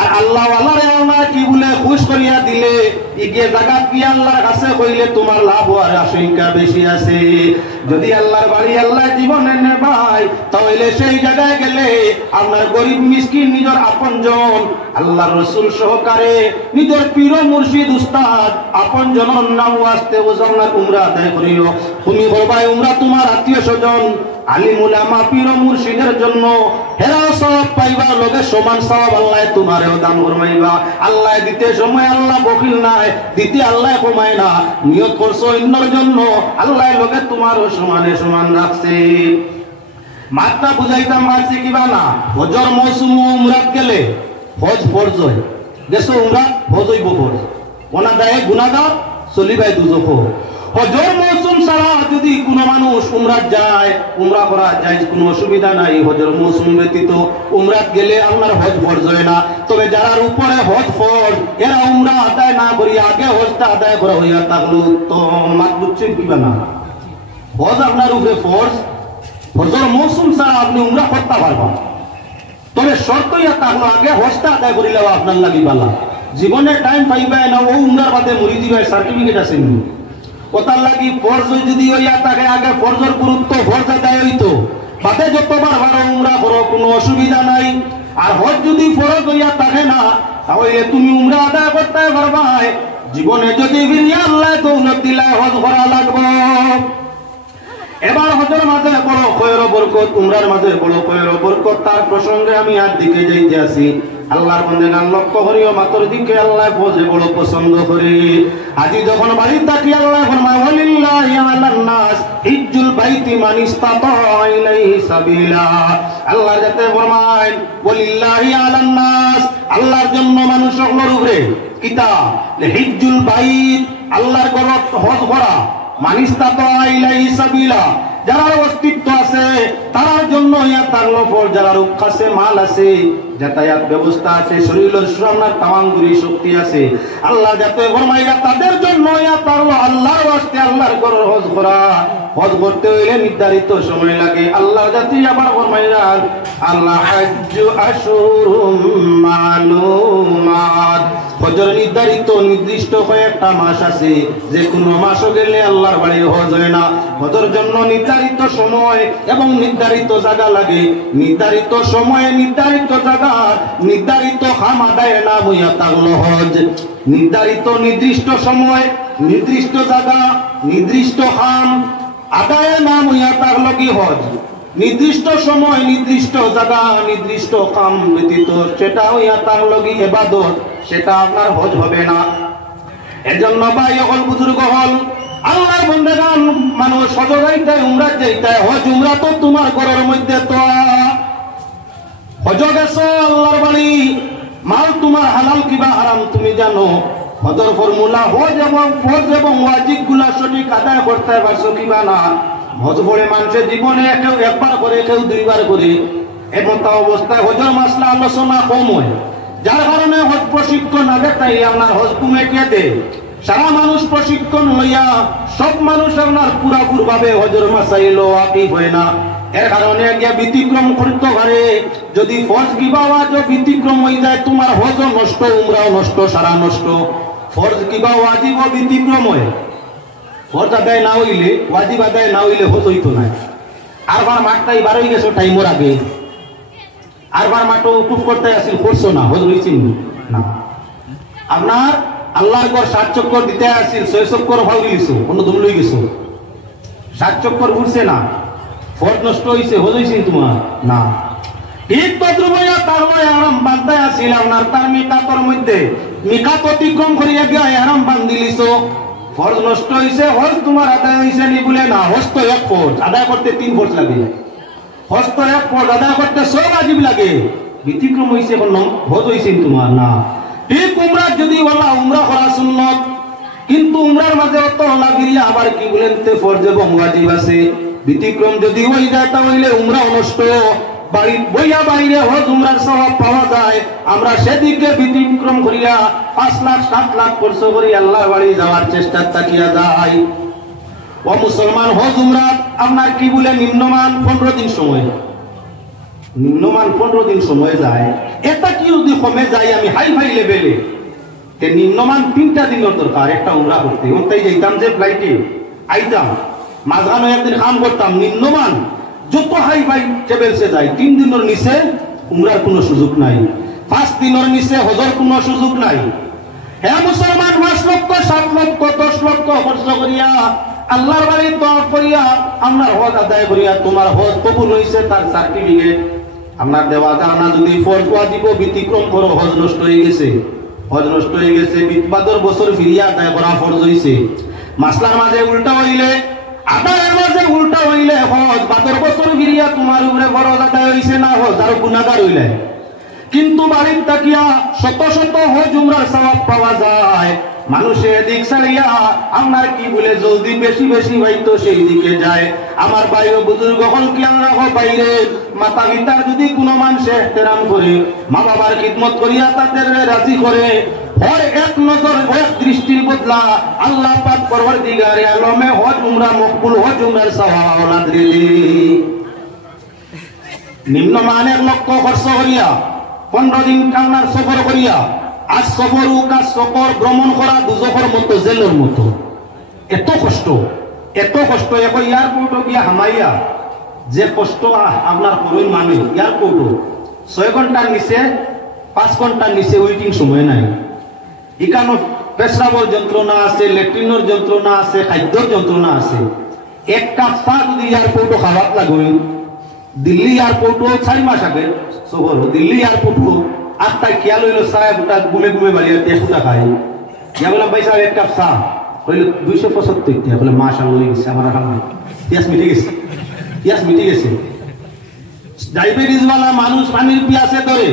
আর আল্লাহ আল্লাহরে কি বলে খুশ করিয়া দিলে ইগে জায়গা কি আল্লাহর কাছে কইলে তোমার লাভ হওয়ার আশঙ্কা বেশি আছে যদি আল্লাহর বাড়ি আল্লাহ জীবনে নেবাই তাহলে সেই জায়গায় গেলে আপনার গরিব মিসকিন নিজের আপনজন আল্লাহর রাসূল সহকারে নিজের পীর মুর্শিদ উস্তাদ আপনজনের নাম আসতে ওজনার উমরা আদায় করিও তুমি বলবাই উমরা তোমার আত্মীয় স্বজন আলিম উলামা পীর মুর্শিদের জন্য হেরা সওয়াব পাইবা লগে সমান সওয়াব আল্লাহ তোমারেও দান ফরমাইবা আল্লাহ দিতে সময় আল্লাহ বখিল নাই দিতে আল্লাহ কমায় না নিয়ত করছো অন্যর জন্য আল্লাহ লগে তোমারও সমানে সমান রাখছে মাত্রা বুঝাইতাম পারছি কিবা না হজর মৌসুম উমরাত গেলে হজ ফরজ হয় দেশো উমরাত হজ হইব ফরজ ওনা দায়ে গুনাহগার চলিবাই দুজখ হজর মৌসুম ছাড়া যদি কোনো মানুষ উমরাত যায় উমরা করা যায় কোনো অসুবিধা নাই হজর মৌসুম ব্যতীত উমরাত গেলে আপনার হজ ফরজ হয় না তবে যারা উপরে হজ ফরজ এরা উমরা আদায় না করি আগে হজটা আদায় করা হইয়া থাকলো তো মাত বুঝছেন কিবা না হজ আপনার উপরে ফরজ হজর মৌসুম ছাড়া আপনি উমরা করতে পারবেন তবে শর্ত ইয়া থাকলো আগে হজটা আদায় করিলেও আপনার লাগি বালা জীবনে টাইম পাইবে না ও উমরার বাদে মরি দিবে সার্টিফিকেট আছে ওটার লাগি ফরজ যদি হইয়া থাকে আগে ফরজের গুরুত্ব ফরজ আদায় হইতো বাদে যতবার বারো উমরা করো কোনো অসুবিধা নাই আর হজ যদি ফরজ হইয়া থাকে না তাহলে তুমি উমরা আদায় করতে পারবাই জীবনে যদি ফিরিয়া আল্লাহ দৌলত দিলা হজ করা লাগবো। এবার হজের মাঝে বড় খয়র বরকত, উমরার মাঝে বড় খয়র বরকত, তার প্রসঙ্গে আমি আর দিকে যাইতে আসি। আল্লাহর বন্দেগান লক্ষ্য করিও মাতর দিকে আল্লাহ ফজে বড় পছন্দ করে। আজি যখন বাড়ি থাকি আল্লাহ ফরমায় ওয়ালিল্লাহি আলান নাস হিজ্জুল বাইতি মান ইসতাতা ইলাইহি সাবিলা। আল্লাহ যাতে ফরমায় ওয়ালিল্লাহি আলান নাস, আল্লাহর জন্য মানুষ সকলের উপরে কিতা হিজ্জুল বাইত, আল্লাহর ঘর হজ করা, মান ইসতাতা ইলাইহি সাবিলা, যার অস্তিত্ব আছে তার জন্য ইয়া তার লফর, যার কাছে মাল আছে, যাতায়াত ব্যবস্থা আছে, শরীরের শ্রমনার তামাঙ্গুরি শক্তি আছে, আল্লাহ যাতে ফরমাইয়া তাদের জন্য ইয়া তার আল্লাহর ওয়াস্তে আল্লাহর ঘরের হজ করা। হজ করতে হইলে নির্ধারিত সময় লাগে। আল্লাহ যাতে আবার ফরমাইয়া আল্লাহ হাজ্জু আশহুরুম মালুমাত, হজের নির্ধারিত নির্দিষ্ট কয়েকটা মাস আছে, যে কোনো মাসও গেলে আল্লাহর বাড়ি হজ হয় না। হজের জন্য নির্ধারিত সময় এবং নির্ধারিত জায়গা লাগে। নির্ধারিত সময়ে নির্ধারিত জায়গা নির্ধারিত খাম আদায় না হইয়া থাকলো হজ। নির্ধারিত নির্দিষ্ট সময় নির্দিষ্ট জায়গা নির্দিষ্ট খাম আদায় না হইয়া থাকলো কি হজ। নির্দিষ্ট সময় নির্দিষ্ট জায়গা নির্দিষ্ট কাম ব্যতীত সেটা হইয়া থাকলো কি ইবাদত, সেটা আপনার হজ হবে না। এজন্য ভাই হল বুজুর্গ হল আল্লাহর বান্দাগান মানুষ হজ যাইতে উমরা যাইতে, হজ উমরা তো তোমার ঘরের মধ্যে, তো হজ গেছো আল্লাহর বাড়ি, মাল তোমার হালাল কিবা হারাম তুমি জানো। হজর ফর্মুলা হজ এবং ফরজ এবং ওয়াজিব গুলা সঠিক আদায় করতে পারছো কিবা না। হজ পড়ে মানুষের জীবনে কেউ একবার করে কেউ দুইবার করে, এবং তা অবস্থায় হজর মাসলা আলোচনা কম হয়, যার কারণে হজ প্রশিক্ষণ আগে তাই আপনার হজ কমিটিতে দেয়। সারা মানুষ প্রশিক্ষণ হইয়া সব মানুষ আপনার পুরাপুর ভাবে হজর মাসাইল ওয়াকিফ হয় না। এর কারণে গিয়া ব্যতিক্রম করতে পারে। যদি ফরজ কিবা ওয়াজ ব্যতিক্রম হয়ে যায়, তোমার হজও নষ্ট, উমরাও নষ্ট, সারা নষ্ট। ফরজ কিবা ওয়াজিব ব্যতিক্রম হয়, ফরজ আদায় না হইলে ওয়াজিব আদায় না হইলে হজ হইতো না। আরবার মাঠটাই বার হয়ে গেছো টাইমর আগে, আরবার মাঠও উকুপ করতে আসিল, করছো না, হজ হইছেন না। আপনার আল্লাহর ঘর 7 চক্কর দিতে আসিল, 6 চক্কর ভালো গেছো, অন্য তুমি লই গেছো, 7 চক্কর ঘুরছে না, ফরজ নষ্ট হইছে, হজ হইছেন তোমার না। ঠিক তদ্রুপয়া তার আরাম বান্ধায় আসিল, আপনার তার মিকাতর মধ্যে মিকাত অতিক্রম করিয়া গিয়া আরাম বান্ধিলিছো, ফরজ নষ্ট হইছে, হজ তোমার আদায় হইছে নি বলে না। হজ তো এক ফরজ, আদায় করতে 3 ফরজ লাগে। হজ তো এক ফরজ, আদায় করতে 6 ওয়াজিব লাগে। ব্যতিক্রম হইছে, এখন হজ হইছেন তোমার না। ঠিক উমরা যদি বলা উমরা করা সুন্নত, কিন্তু উমরার মাঝে অত লাগিয়া আবার কি বলেন তে ফরজ এবং ওয়াজিব আছে। ব্যতিক্রম যদি হই যায় তাহলে উমরা নষ্ট। বাড়ি বইয়া বাইরে হজ উমরার সওয়াব পাওয়া যায়, আমরা সেদিকে ব্যতিক্রম করিয়া 5 লাখ 7 লাখ খরচ করি আল্লাহর বাড়ি যাওয়ার চেষ্টা তাকিয়া যায়। ও মুসলমান, হজ উমরা আপনার কি বলে নিম্নমান 15 দিন সময়, নিম্নমান 15 দিন সময় যায়। এটা কি যদি কমে যায় আমি হাই ফাই লেভেলে, তে নিম্নমান 3টা দিনের দরকার একটা উমরা করতে। ওটাই যাইতাম যে ফ্লাইটে আইতাম, মাঝখানে একদিন কাম করতাম, নিম্নমান যত হাই ফাই টেবেলসে যায় 3 দিনের নিচে উমরার কোনো সুযোগ নাই, 5 দিনের নিচে হজর কোনো সুযোগ নাই। হ্যাঁ মুসলমান, 5 লক্ষ 7 লক্ষ 10 লক্ষ খরচ করিয়া আল্লাহর বাড়ি দোয়া করিয়া আপনার হজ আদায় করিয়া তোমার হজ কবুল হইছে তার সার্টিফিকেট আপনার দেওয়া যায় না। যদি ফরজ ওয়াজিব ব্যতিক্রম করো, হজ নষ্ট হয়ে গেছে, হজ নষ্ট হয়ে গেছে। বাদর বছর ফিরিয়া আদায় করা ফরজ হইছে। মাসলার মাঝে উল্টা হইলে, আদায়ের মাঝে উল্টা হইলে হজ বাদর বছর ফিরিয়া তোমার উপরে ফরজ আদায় হইছে না, হজ আর গুনাহগার হইলে। কিন্তু বাড়ির তাকিয়া শত শত হজ উমরার সওয়াব পাওয়া যায়। মানুষে এদিক ছাড়িয়া আপনার কি বলে জলদি বেশি বেশি হয়তো সেই দিকে যায়। আমার ভাই ও বুজুর্গ হল কি রাখো বাইরে, মাতা পিতার যদি কোনো মানুষে এহতেরাম করে, মা বাবার খিদমত করিয়া তাদের রাজি করে, হর এক নজর এক দৃষ্টির বদলা আল্লাহ পাক পরওয়ারদিগারে আলমে হজ উমরা মকবুল, হজ উমরার সওয়াব আল্লাহ দিয়ে। নিম্নমানের লক্ষ্য খরচ করিয়া 15 দিন কান্নার সফর করিয়া, আজ সফর কাজ সফর ভ্রমণ করা দুজখর মতো, জেলের মতো। এত কষ্ট, এত কষ্ট। এখন এয়ারপোর্টে গিয়া হামাইয়া যে কষ্ট আপনার করুন মানে, এয়ারপোর্টও 6 ঘন্টার নিচে 5 ঘন্টার নিচে ওয়েটিং সময় নাই। এখানে পেশাবর যন্ত্রণা আছে, ল্যাট্রিনের যন্ত্রণা আছে, খাদ্যর যন্ত্রণা আছে, এক কাপ চা যদি এয়ারপোর্টও খাওয়াত লাগবে, দিল্লি এয়ারপোর্টও 4 মাস আগে সবর দিল্লি এয়ারপোর্টও 8টায় খেয়াল হইল সাহেব ওটা ঘুমে ঘুমে বাড়ি ফুটা খাই ইয়া বললাম ভাই সাহেব এক কাপ চা হইল 275 টাকা বলে মাশাআল্লাহ হয়ে গেছে আমার খাওয়া পিয়াস মিটে গেছে, পিয়াস মিটে গেছে। ডায়াবেটিস वाला মানুষ পানির পিয়াসে ধরে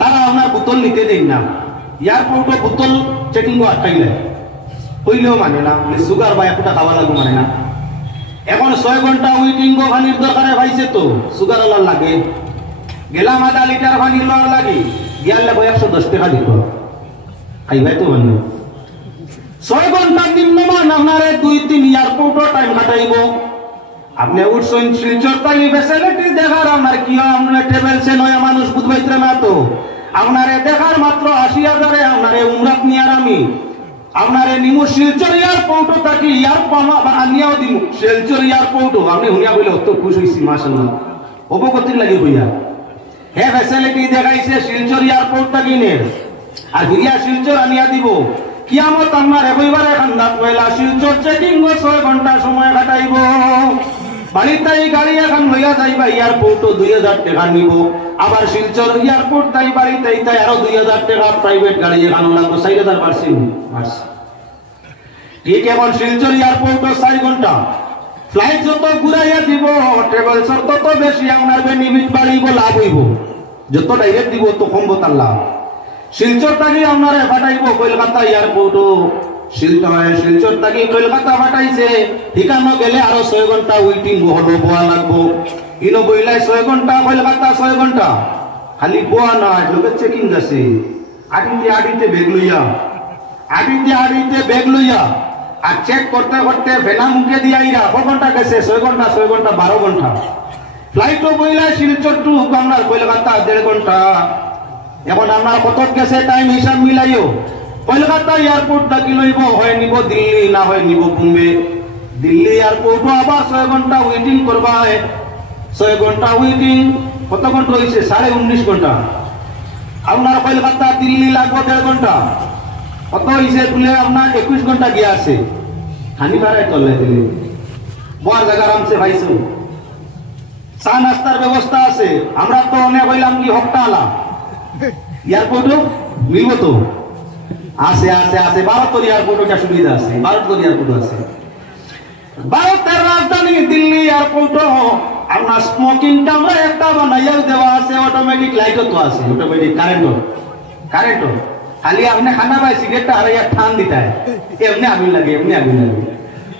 তারা আপনার বোতল নিতে দেন না, এয়ারপোর্টও বোতল চেকিং আটকাইলে হইলেও মানে না, সুগার বা একটা খাওয়া লাগবে মানে না। এখন 6 ঘন্টা ওয়েটিং পানির দরকারে পাইছে তো সুগার আলার লাগে, গেলাম আধা লিটার পানি লওয়ার লাগে গিয়ার লাগবে 110 টাকা দিত খাইবাই তো মানে 6 ঘন্টা নিম্নমান আপনারে 2-3 এয়ারপোর্টও টাইম কাটাইব। আপনি উঠছেন শিলচর পানি ফ্যাসিলিটি দেখার আপনার কি আপনার ট্রাভেলসে নয়া মানুষ বুঝবাইতে না তো আপনারে দেখার মাত্র 80,000-এ আপনারে উমরাত নিয়ার আমি আপনারে নিমু শিলচর এয়ারপোর্টও থাকি আনিয়াও দিমু শিলচর এয়ারপোর্টও আপনি হুনিয়া বলে অত খুশ হইছি মাশাআল্লাহ অবগতির লাগি হইয়া হে ফ্যাসিলিটি দেখাইছে শিলচর এয়ারপোর্ট থাকি নে আর ভিয়া শিলচর আনিয়া দিব কিয়ামত আপনার এবারে খান্দাত পয়লা শিলচর চেকিং 6 ঘন্টা সময় কাটাইব। বাড়িতে গাড়ি এখন হইয়া যাইবা এয়ারপোর্টও 2000 টাকা নিব, আবার শিলচর এয়ারপোর্ট তাই বাড়িতে তাই আরো 2000 টাকা প্রাইভেট গাড়ি এখন লাগবে 4000 পার্সেন্ট ঠিক। এখন শিলচর এয়ারপোর্টও 4 ঘন্টা ফ্লাইট যত ঘুরাইয়া দিব ট্রাভেলসর তত বেশি আপনার বেনিফিট বাড়িব লাভ হইব, যত ডাইরেক্ট দিব তো কমবো তার লাভ। শিলচর থাকি আপনারে পাঠাইব কলকাতা এয়ারপোর্টও শিলচর থাকি কলকাতা পাঠাইছে ঠিকানো গেলে আরো 6 ঘন্টা ওয়েটিং হলো বোয়া লাগবো ইনো বইলাই 6 ঘন্টা কলকাতা 6 ঘন্টা খালি বোয়া না লোকে চেকিং আছে আড়িতে ব্যাগ লইয়া আর চেক করতে করতে ভেনা মুখে দিয়া ইরা 4 ঘন্টা গেছে 6 ঘন্টা 12 ঘন্টা ফ্লাইটও বইলাই শিলচর টু আপনার কলকাতা 1.5 ঘন্টা। এখন আপনার কত গেছে টাইম হিসাব মিলাইও কলকাতা এয়ারপোর্ট থাকি লইব হয় নিব দিল্লি না হয় নিব বোম্বে, দিল্লি এয়ারপোর্টও আবার 6 ঘন্টা ওয়েটিং করবা 6 ঘন্টা ওয়েটিং কত ঘন্টা হয়েছে 19.5 ঘন্টা। আপনার কলকাতা দিল্লি লাগবে 1.5 ঘন্টা কত হয়েছে বলে আপনার 21 ঘন্টা গিয়ে আছে খানি ভাড়ায় চলে দিল্লি বড় জায়গা আরামসে ভাইছো চা নাস্তার ব্যবস্থা আছে। আমরা তো অনেক হইলাম কি হপ্তালা এয়ারপোর্টও মিলব তো আছে আছে আছে ভারতের এয়ারপোর্টও একটা সুবিধা আছে, ভারতের এয়ারপোর্টও আছে। ভারতের রাজধানী দিল্লি এয়ারপোর্টও আপনার স্মোকিং কামরা একটা বানাইয়াও দেওয়া আছে, অটোমেটিক লাইটও তো আছে, অটোমেটিক কারেন্টও খালি আপনি খানা পাই সিগারেটটা হারাইয়া ঠান দিতায় এমনি আগুন লাগে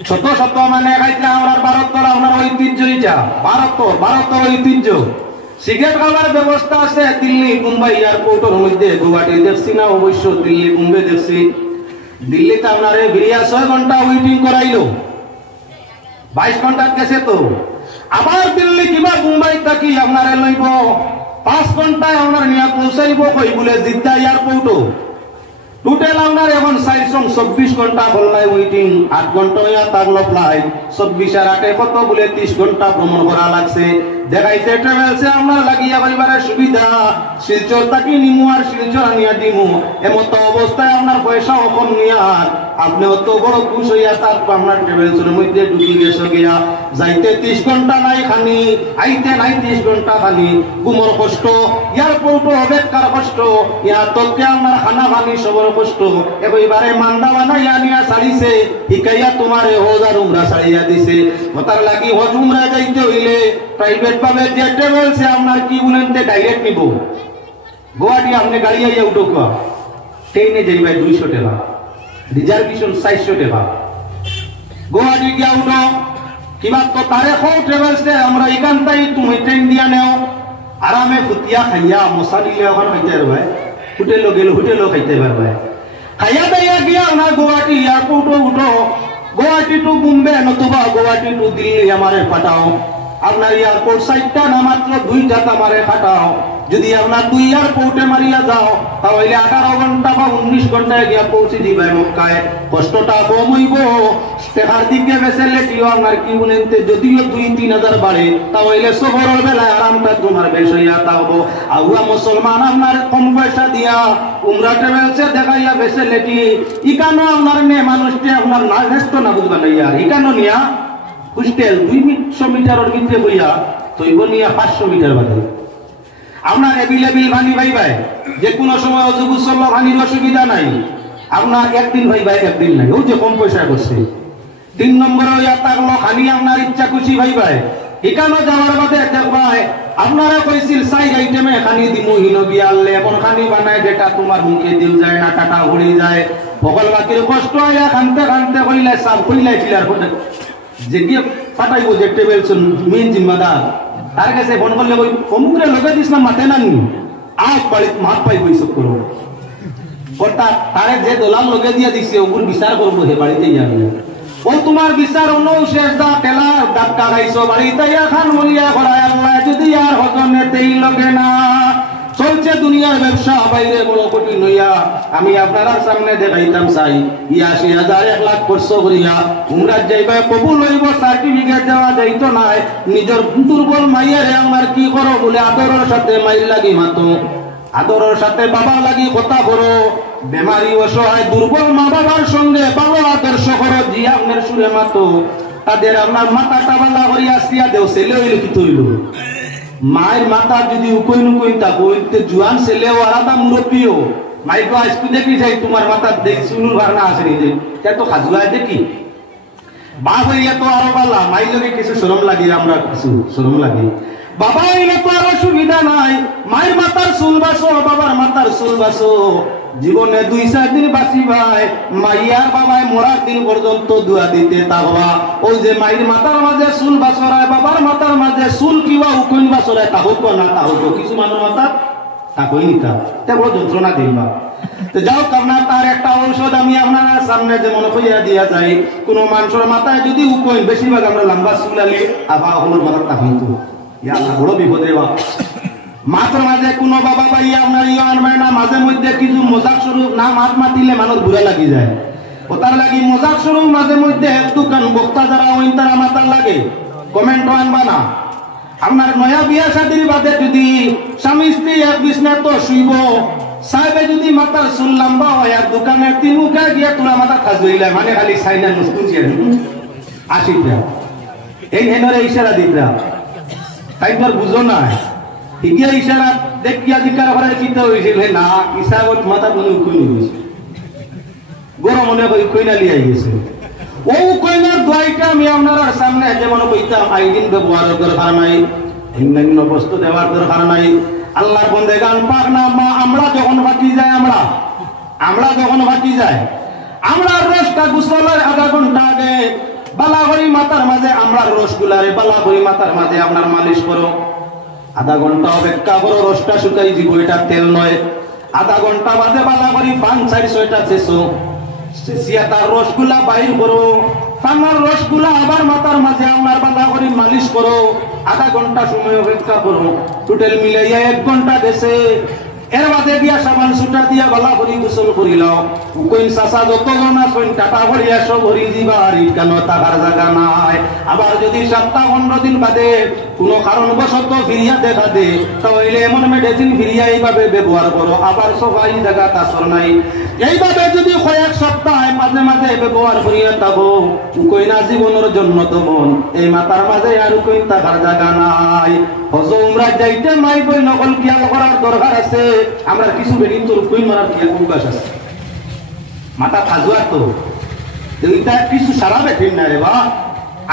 শত শত মানে খাইতে আমার ভারতের আপনার ঐতিহ্য এটা ভারতের ঐতিহ্য সিগারেট খাওয়ার ব্যবস্থা আছে দিল্লি মুম্বাই এয়ারপোর্টের মধ্যে গুয়াহাটি দেখছি না অবশ্য দিল্লি মুম্বাই দেখছি। দিল্লিতে আপনার বিরিয়া 6 ঘন্টা ওয়েটিং করাইলো 22 ঘন্টা গেছে তো আবার দিল্লি কিবা মুম্বাই থাকি আপনার লইব 5 ঘন্টায় আপনার নিয়ে পৌঁছাইব কই বলে জিদ্দা এয়ারপোর্টও টোটাল আপনার এখন 24 ঘন্টা বললাই ওয়েটিং 8 ঘন্টা হইয়া থাকলো ফ্লাইট 24 আর 8 কত বলে 30 ঘন্টা ভ্রমণ করা লাগছে। দেখাইছে ট্রাভেলসে আমরা লাগিয়া পরিবারের সুবিধা শিলচর থাকি নিমু আর শিলচর আনিয়া দিমু এমত অবস্থায় আপনার পয়সা কম নিয়ার আপনি অত বড় খুশ হইয়া তারপর আপনার ট্রাভেলসের মধ্যে ঢুকি গেছে গিয়া যাইতে 30 ঘন্টা নাই খানি আইতে নাই 30 ঘন্টা খানি ঘুমর কষ্ট এয়ারপোর্টও অপেক্ষার কষ্ট ইয়া তোকে আপনার খানা খানি সবর কষ্ট এবারে মান্দা বানাইয়া নিয়া ছাড়িছে হিকাইয়া তোমার হজার উমরা ছাড়িয়া দিছে কথার লাগি হজ উমরা যাইতে হইলে প্রাইভেট ভাবে যে ট্রাভেলসে আপনার কি বলেন ডাইরেক্ট নিব গুয়াহাটি আপনি গাড়ি আইয়া উঠো ট্রেনে যাইবাই 200 টাকা রিজার্ভেশন 400 টাকা গুয়াহাটি গিয়া উঠো কিবা তো তারে খাও ট্রাভেলসে আমরা এখান তাই তুমি ট্রেন দিয়া নেও আরামে ফুটিয়া খাইয়া মশালিলে ওখানে খাইতে পারবে হোটেলও খাইতে পারবে খাইয়া দাইয়া গিয়া না গুয়াহাটি এয়ারপোর্টও উঠো গুয়াহাটি টু মুম্বাই নতুবা গুয়াহাটি টু দিল্লি আমারে পাঠাও আপনার এয়ারপোর্ট 4টা না মাত্র 2টা আমারে পাঠাও যদি আপনার 2 এয়ারপোর্টে মারিয়া যাও তাহলে 18 ঘন্টা বা 19 ঘন্টায় গিয়া পৌঁছে দিবে মক্কায় কষ্টটা কম হইব টাকার দিকে ফ্যাসিলিটিও আমার কি বলেনতে যদিও 2-3 হাজার বাড়ে তাহলে শহরের বেলায় আরামটা তোমার বেশ হইয়া থাকবো আগুয়া মুসলমান আপনার কম পয়সা দিয়া উমরা ট্রাভেলসে দেখাইয়া ফেসিলিটি ইকানো আপনার নে মানুষটি আপনার না ব্যস্ত না বুঝবা না ইয়ার ইকানো নিয়া হোস্টেল 200 মিটারের ভিতরে বইয়া তৈব নিয়া 500 মিটার বাদে আপনার এভিলেবল ভানি ভাই ভাই যে কোনো সময় অজুবু সল্লাহ ভানির অসুবিধা নাই আপনার একদিন ভাই ভাই একদিন নাই ও যে কম পয়সা করছে 3 নম্বরে ইয়া থাকলো খানি আপনার ইচ্ছা খুশি ভাই ভাই এখানে যাওয়ার বাদে দেখবাই আপনারা কইছিল সাই আইটেমে খানি দিমু হিনো বিয়ালে এমন খানি বানায় যেটা তোমার মুখে দিল যায় না টাকা উড়ি যায় ভগল বাকির কষ্ট আয়া খানতে খানতে কইলে সব কইলাই ফিলার করে যে কি ফাটাইবো যে টেবিল মেন জিম্মাদার তার কাছে ফোন করলে কই অমুকরে লগে দিস না মাতে না নি আজ বাড়ি মাপ পাই বইসব করব কর্তা তারে যে দলাল লগে দিয়া দিছে ওগুর বিচার করব হে বাড়িতে যাবে ও তোমার বিচার অন্য শেষ দা তেলা ডাক্তার আইছো বাড়িতে খান বলিয়া করায় আল্লাহ যদি আর হজনে তেই লগে না চলছে দুনিয়ার ব্যবসা বাইরে বড় কঠিন হইয়া আমি আপনার সামনে দেখাইতাম চাই ৮০,০০০ ১ লাখ খরচ করিয়া উমরা যাইবা কবুল হইব সার্টিফিকেট দেওয়া যাইতো না নিজের দুর্বল মাইয়ারে আমার কি করো বলে আদরের সাথে মাইল লাগি মাতো আদরের সাথে বাবা লাগি কথা করো বেমারি অসহায় দুর্বল মা বাবার সঙ্গে ভালো আদর্শ করো জি আপনার সুরে মাতো তাদের আপনার মাথাটা বাঁধা করিয়া আসিয়া দেও ছেলে হইলে কি তৈল মায়ের মাথা যদি উকইন উকইন থাকো জুয়ান ছেলেও আলাদা মুরব্বীও মাইকে আজকে দেখি যাই তোমার মাথা দেখ শুনুর ভাবনা আসেনি যে তো খাজুয়া দেখি বাপ হইলে তো আরো বালা মাই লগে কিছু শরম লাগি আমরা কিছু শরম লাগি বাবা হইলে তো আরো সুবিধা নাই মায়ের মাথার চুল বাসো বাবার মাথার চুল বাসো জীবনে 2-4 দিন বাঁচি ভাই মাইয়ার বাবায় মরার দিন পর্যন্ত দুয়া দিতে তাহবা ওই যে মায়ের মাথার মাঝে চুল বাসরায় বাবার মাথার মাঝে চুল কিবা উকুন বাসরায় তাহক না তাহক কিছু মানুষ মাথা তাকই নিতা তে বড় যন্ত্রণা দিবা তো যাও আপনার তার একটা ঔষধ আমি আপনার সামনে যে মনে কইয়া দিয়া যাই কোন মানুষের মাথায় যদি উকুন বেশিরভাগ আমরা লম্বা চুল আলি আবা হলোর মাথা তাহিতো ইয়া আল্লাহ বড় বিপদে বা মাত্র মাঝে কোনো বাবা ভাই আপনার ইয়ে আনবে না মাঝে মধ্যে কিছু মজাক স্বরূপ না মাত মাতিলে মানুষ বুড়া লাগি যায় ও তার লাগি মজাক স্বরূপ মাঝে মধ্যে এক দোকান বক্তা যারা ওই তারা মাতার লাগে কমেন্ট আনবা না আপনার নয়া বিয়া শাদির বাদে যদি স্বামী স্ত্রী এক বিছনা তো শুইব সাহেবে যদি মাতার চুল লম্বা হয় আর দোকানের তিন মুখে গিয়ে তোলা মাথা খাজুইলা মানে খালি সাইনা নুসকুচি 80 টাকা এই হেনরে ইশারা দিতরা তাই তোর বুঝো না ইতিয়া ইশারা দেখিয়া দিকার ঘরে চিন্তা হয়েছিল না ইসাবত মাথা কোনো কই নিছে গরম মনে কই কইনা লিয়ে গেছে ও কইনার দোয়াইটা আমি আপনার সামনে যেমন কইতাম আইদিন ব্যবহার দরকার নাই অন্যান্য বস্তু দেওয়ার দরকার নাই আল্লাহর বন্দেগান পাক না মা আমরা যখন বাকি যায় আমরা যখন বাকি যায় আমরা রোজটা গোসলের আধা ঘন্টা আগে বালাগড়ি মাথার মাঝে আমরা রসগুলারে বালাগড়ি মাথার মাঝে আপনার মালিশ করো আধা ঘন্টা অপেক্ষা করো রসটা শুকাই দিব এটা তেল নয় আধা ঘন্টা বাদে বালাগড়ি 5-6টা শেষো শেষিয়া তার রসগুলা বাইর করো পানার রসগুলা আবার মাথার মাঝে আপনার বালাগড়ি মালিশ করো আধা ঘন্টা সময় অপেক্ষা করো টোটাল মিলাইয়া 1 ঘন্টা গেছে এর বাদে দিয়া সাবান সুটা দিয়া বালা ভরি গোসল করিলাও কইন সাসা যত জনা কইন টাটা ভরি আসো ভরি দিবা আর কেন টাকার জায়গা নাই আবার যদি 7-15 দিন বাদে কোনো কারণবশত ফিরিয়া দেখা দে তাহলে এমন মেডিসিন ফিরিয়া এইভাবে ব্যবহার করো আবার সবাই জায়গা তাসর নাই এইভাবে যদি কয়েক সপ্তাহ মাঝে মাঝে ব্যবহার করিয়া থাকো কইনা জীবনের জন্য তো মন এই মাথার মাঝে আর কইন টাকার জায়গা নাই হজ উমরা যাইতে মাই বই নকল কিয়া করার দরকার আছে আমরা কিছু বেদিন তোর কই মারার কি অভ্যাস আছে মাথা খাজুয়া তো এইটা কিছু সারা বেঠিন না রে বা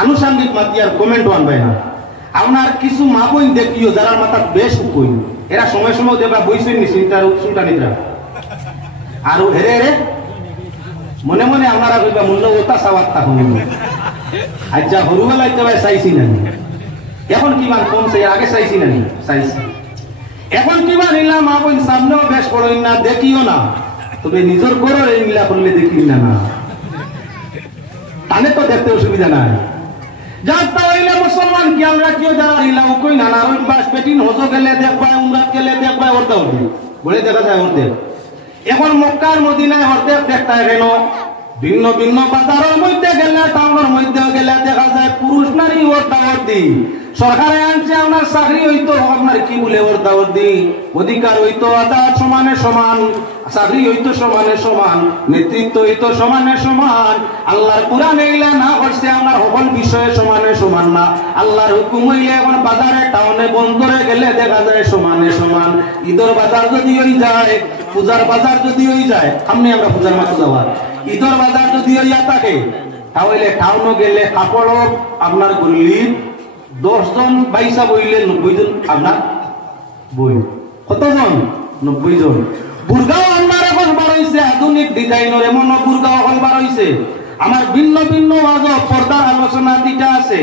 আনুষঙ্গিক মাতিয়ার কমেন্ট আনবে না আপনার কিছু মা বই দেখিও যারা মাথা বেশ কই এরা সময় সময় দেবা বইছেন নি চিন্তার সুলতানিরা আর হেরে রে মনে মনে আপনারা কইবা মূল্য ওটা সাওয়াতটা হইল আচ্ছা হরুবেলায় তো চাইছি না এখন কি মান কমছে আগে চাইছি না চাইছি এখন কিবা নিলাম মা বোন সামনেও বেশ পড়ই না দেখিও না তবে নিজের ঘরের এই মিলা করলে দেখি না না তাহলে তো দেখতে অসুবিধা নাই যার তাহলে মুসলমান কি আমরা কেউ যারা নিলাম কই না আর বাস পেটিন হজো গেলে দেখবা উমরাত গেলে দেখবা ওরটা উঠবে বলে দেখা যায় ওরতে এখন মক্কার মদিনায় হরতে দেখতে কেন ভিন্ন ভিন্ন বাজারের মধ্যে গেলে টাউনের মধ্যে গেলে দেখা যায় পুরুষ নারী ওরটা ওরতি সরকারে আনছে আপনার চাকরি হইতো আপনার কি বলে ওরদাওয়ার্দি অধিকার হইতো আদালত সমানে সমান চাকরি হইতো সমানে সমান নেতৃত্ব হইতো সমানে সমান আল্লাহর কোরআন এইলা না করছে আপনার সকল বিষয়ে সমানে সমান না আল্লাহর হুকুম হইলে এখন বাজারে টাউনে বন্দরে গেলে দেখা যায় সমানে সমান ঈদের বাজার যদি হয়ে যায় পূজার বাজার যদি হয়ে যায় সামনে আমরা পূজার মাঠে যাওয়ার ঈদের বাজার যদি হইয়া থাকে তাহলে টাউনে গেলে কাপড় আপনার গল্লি 10 জন বাইসা বইলে 90 জন আপনার বই কতজন 90 জন বুর্গাও আমার এখন বার হইছে আধুনিক ডিজাইনের এমন বুর্গাও এখন বার হইছে আমার ভিন্ন ভিন্ন আজব পর্দার আলোচনা দিটা আছে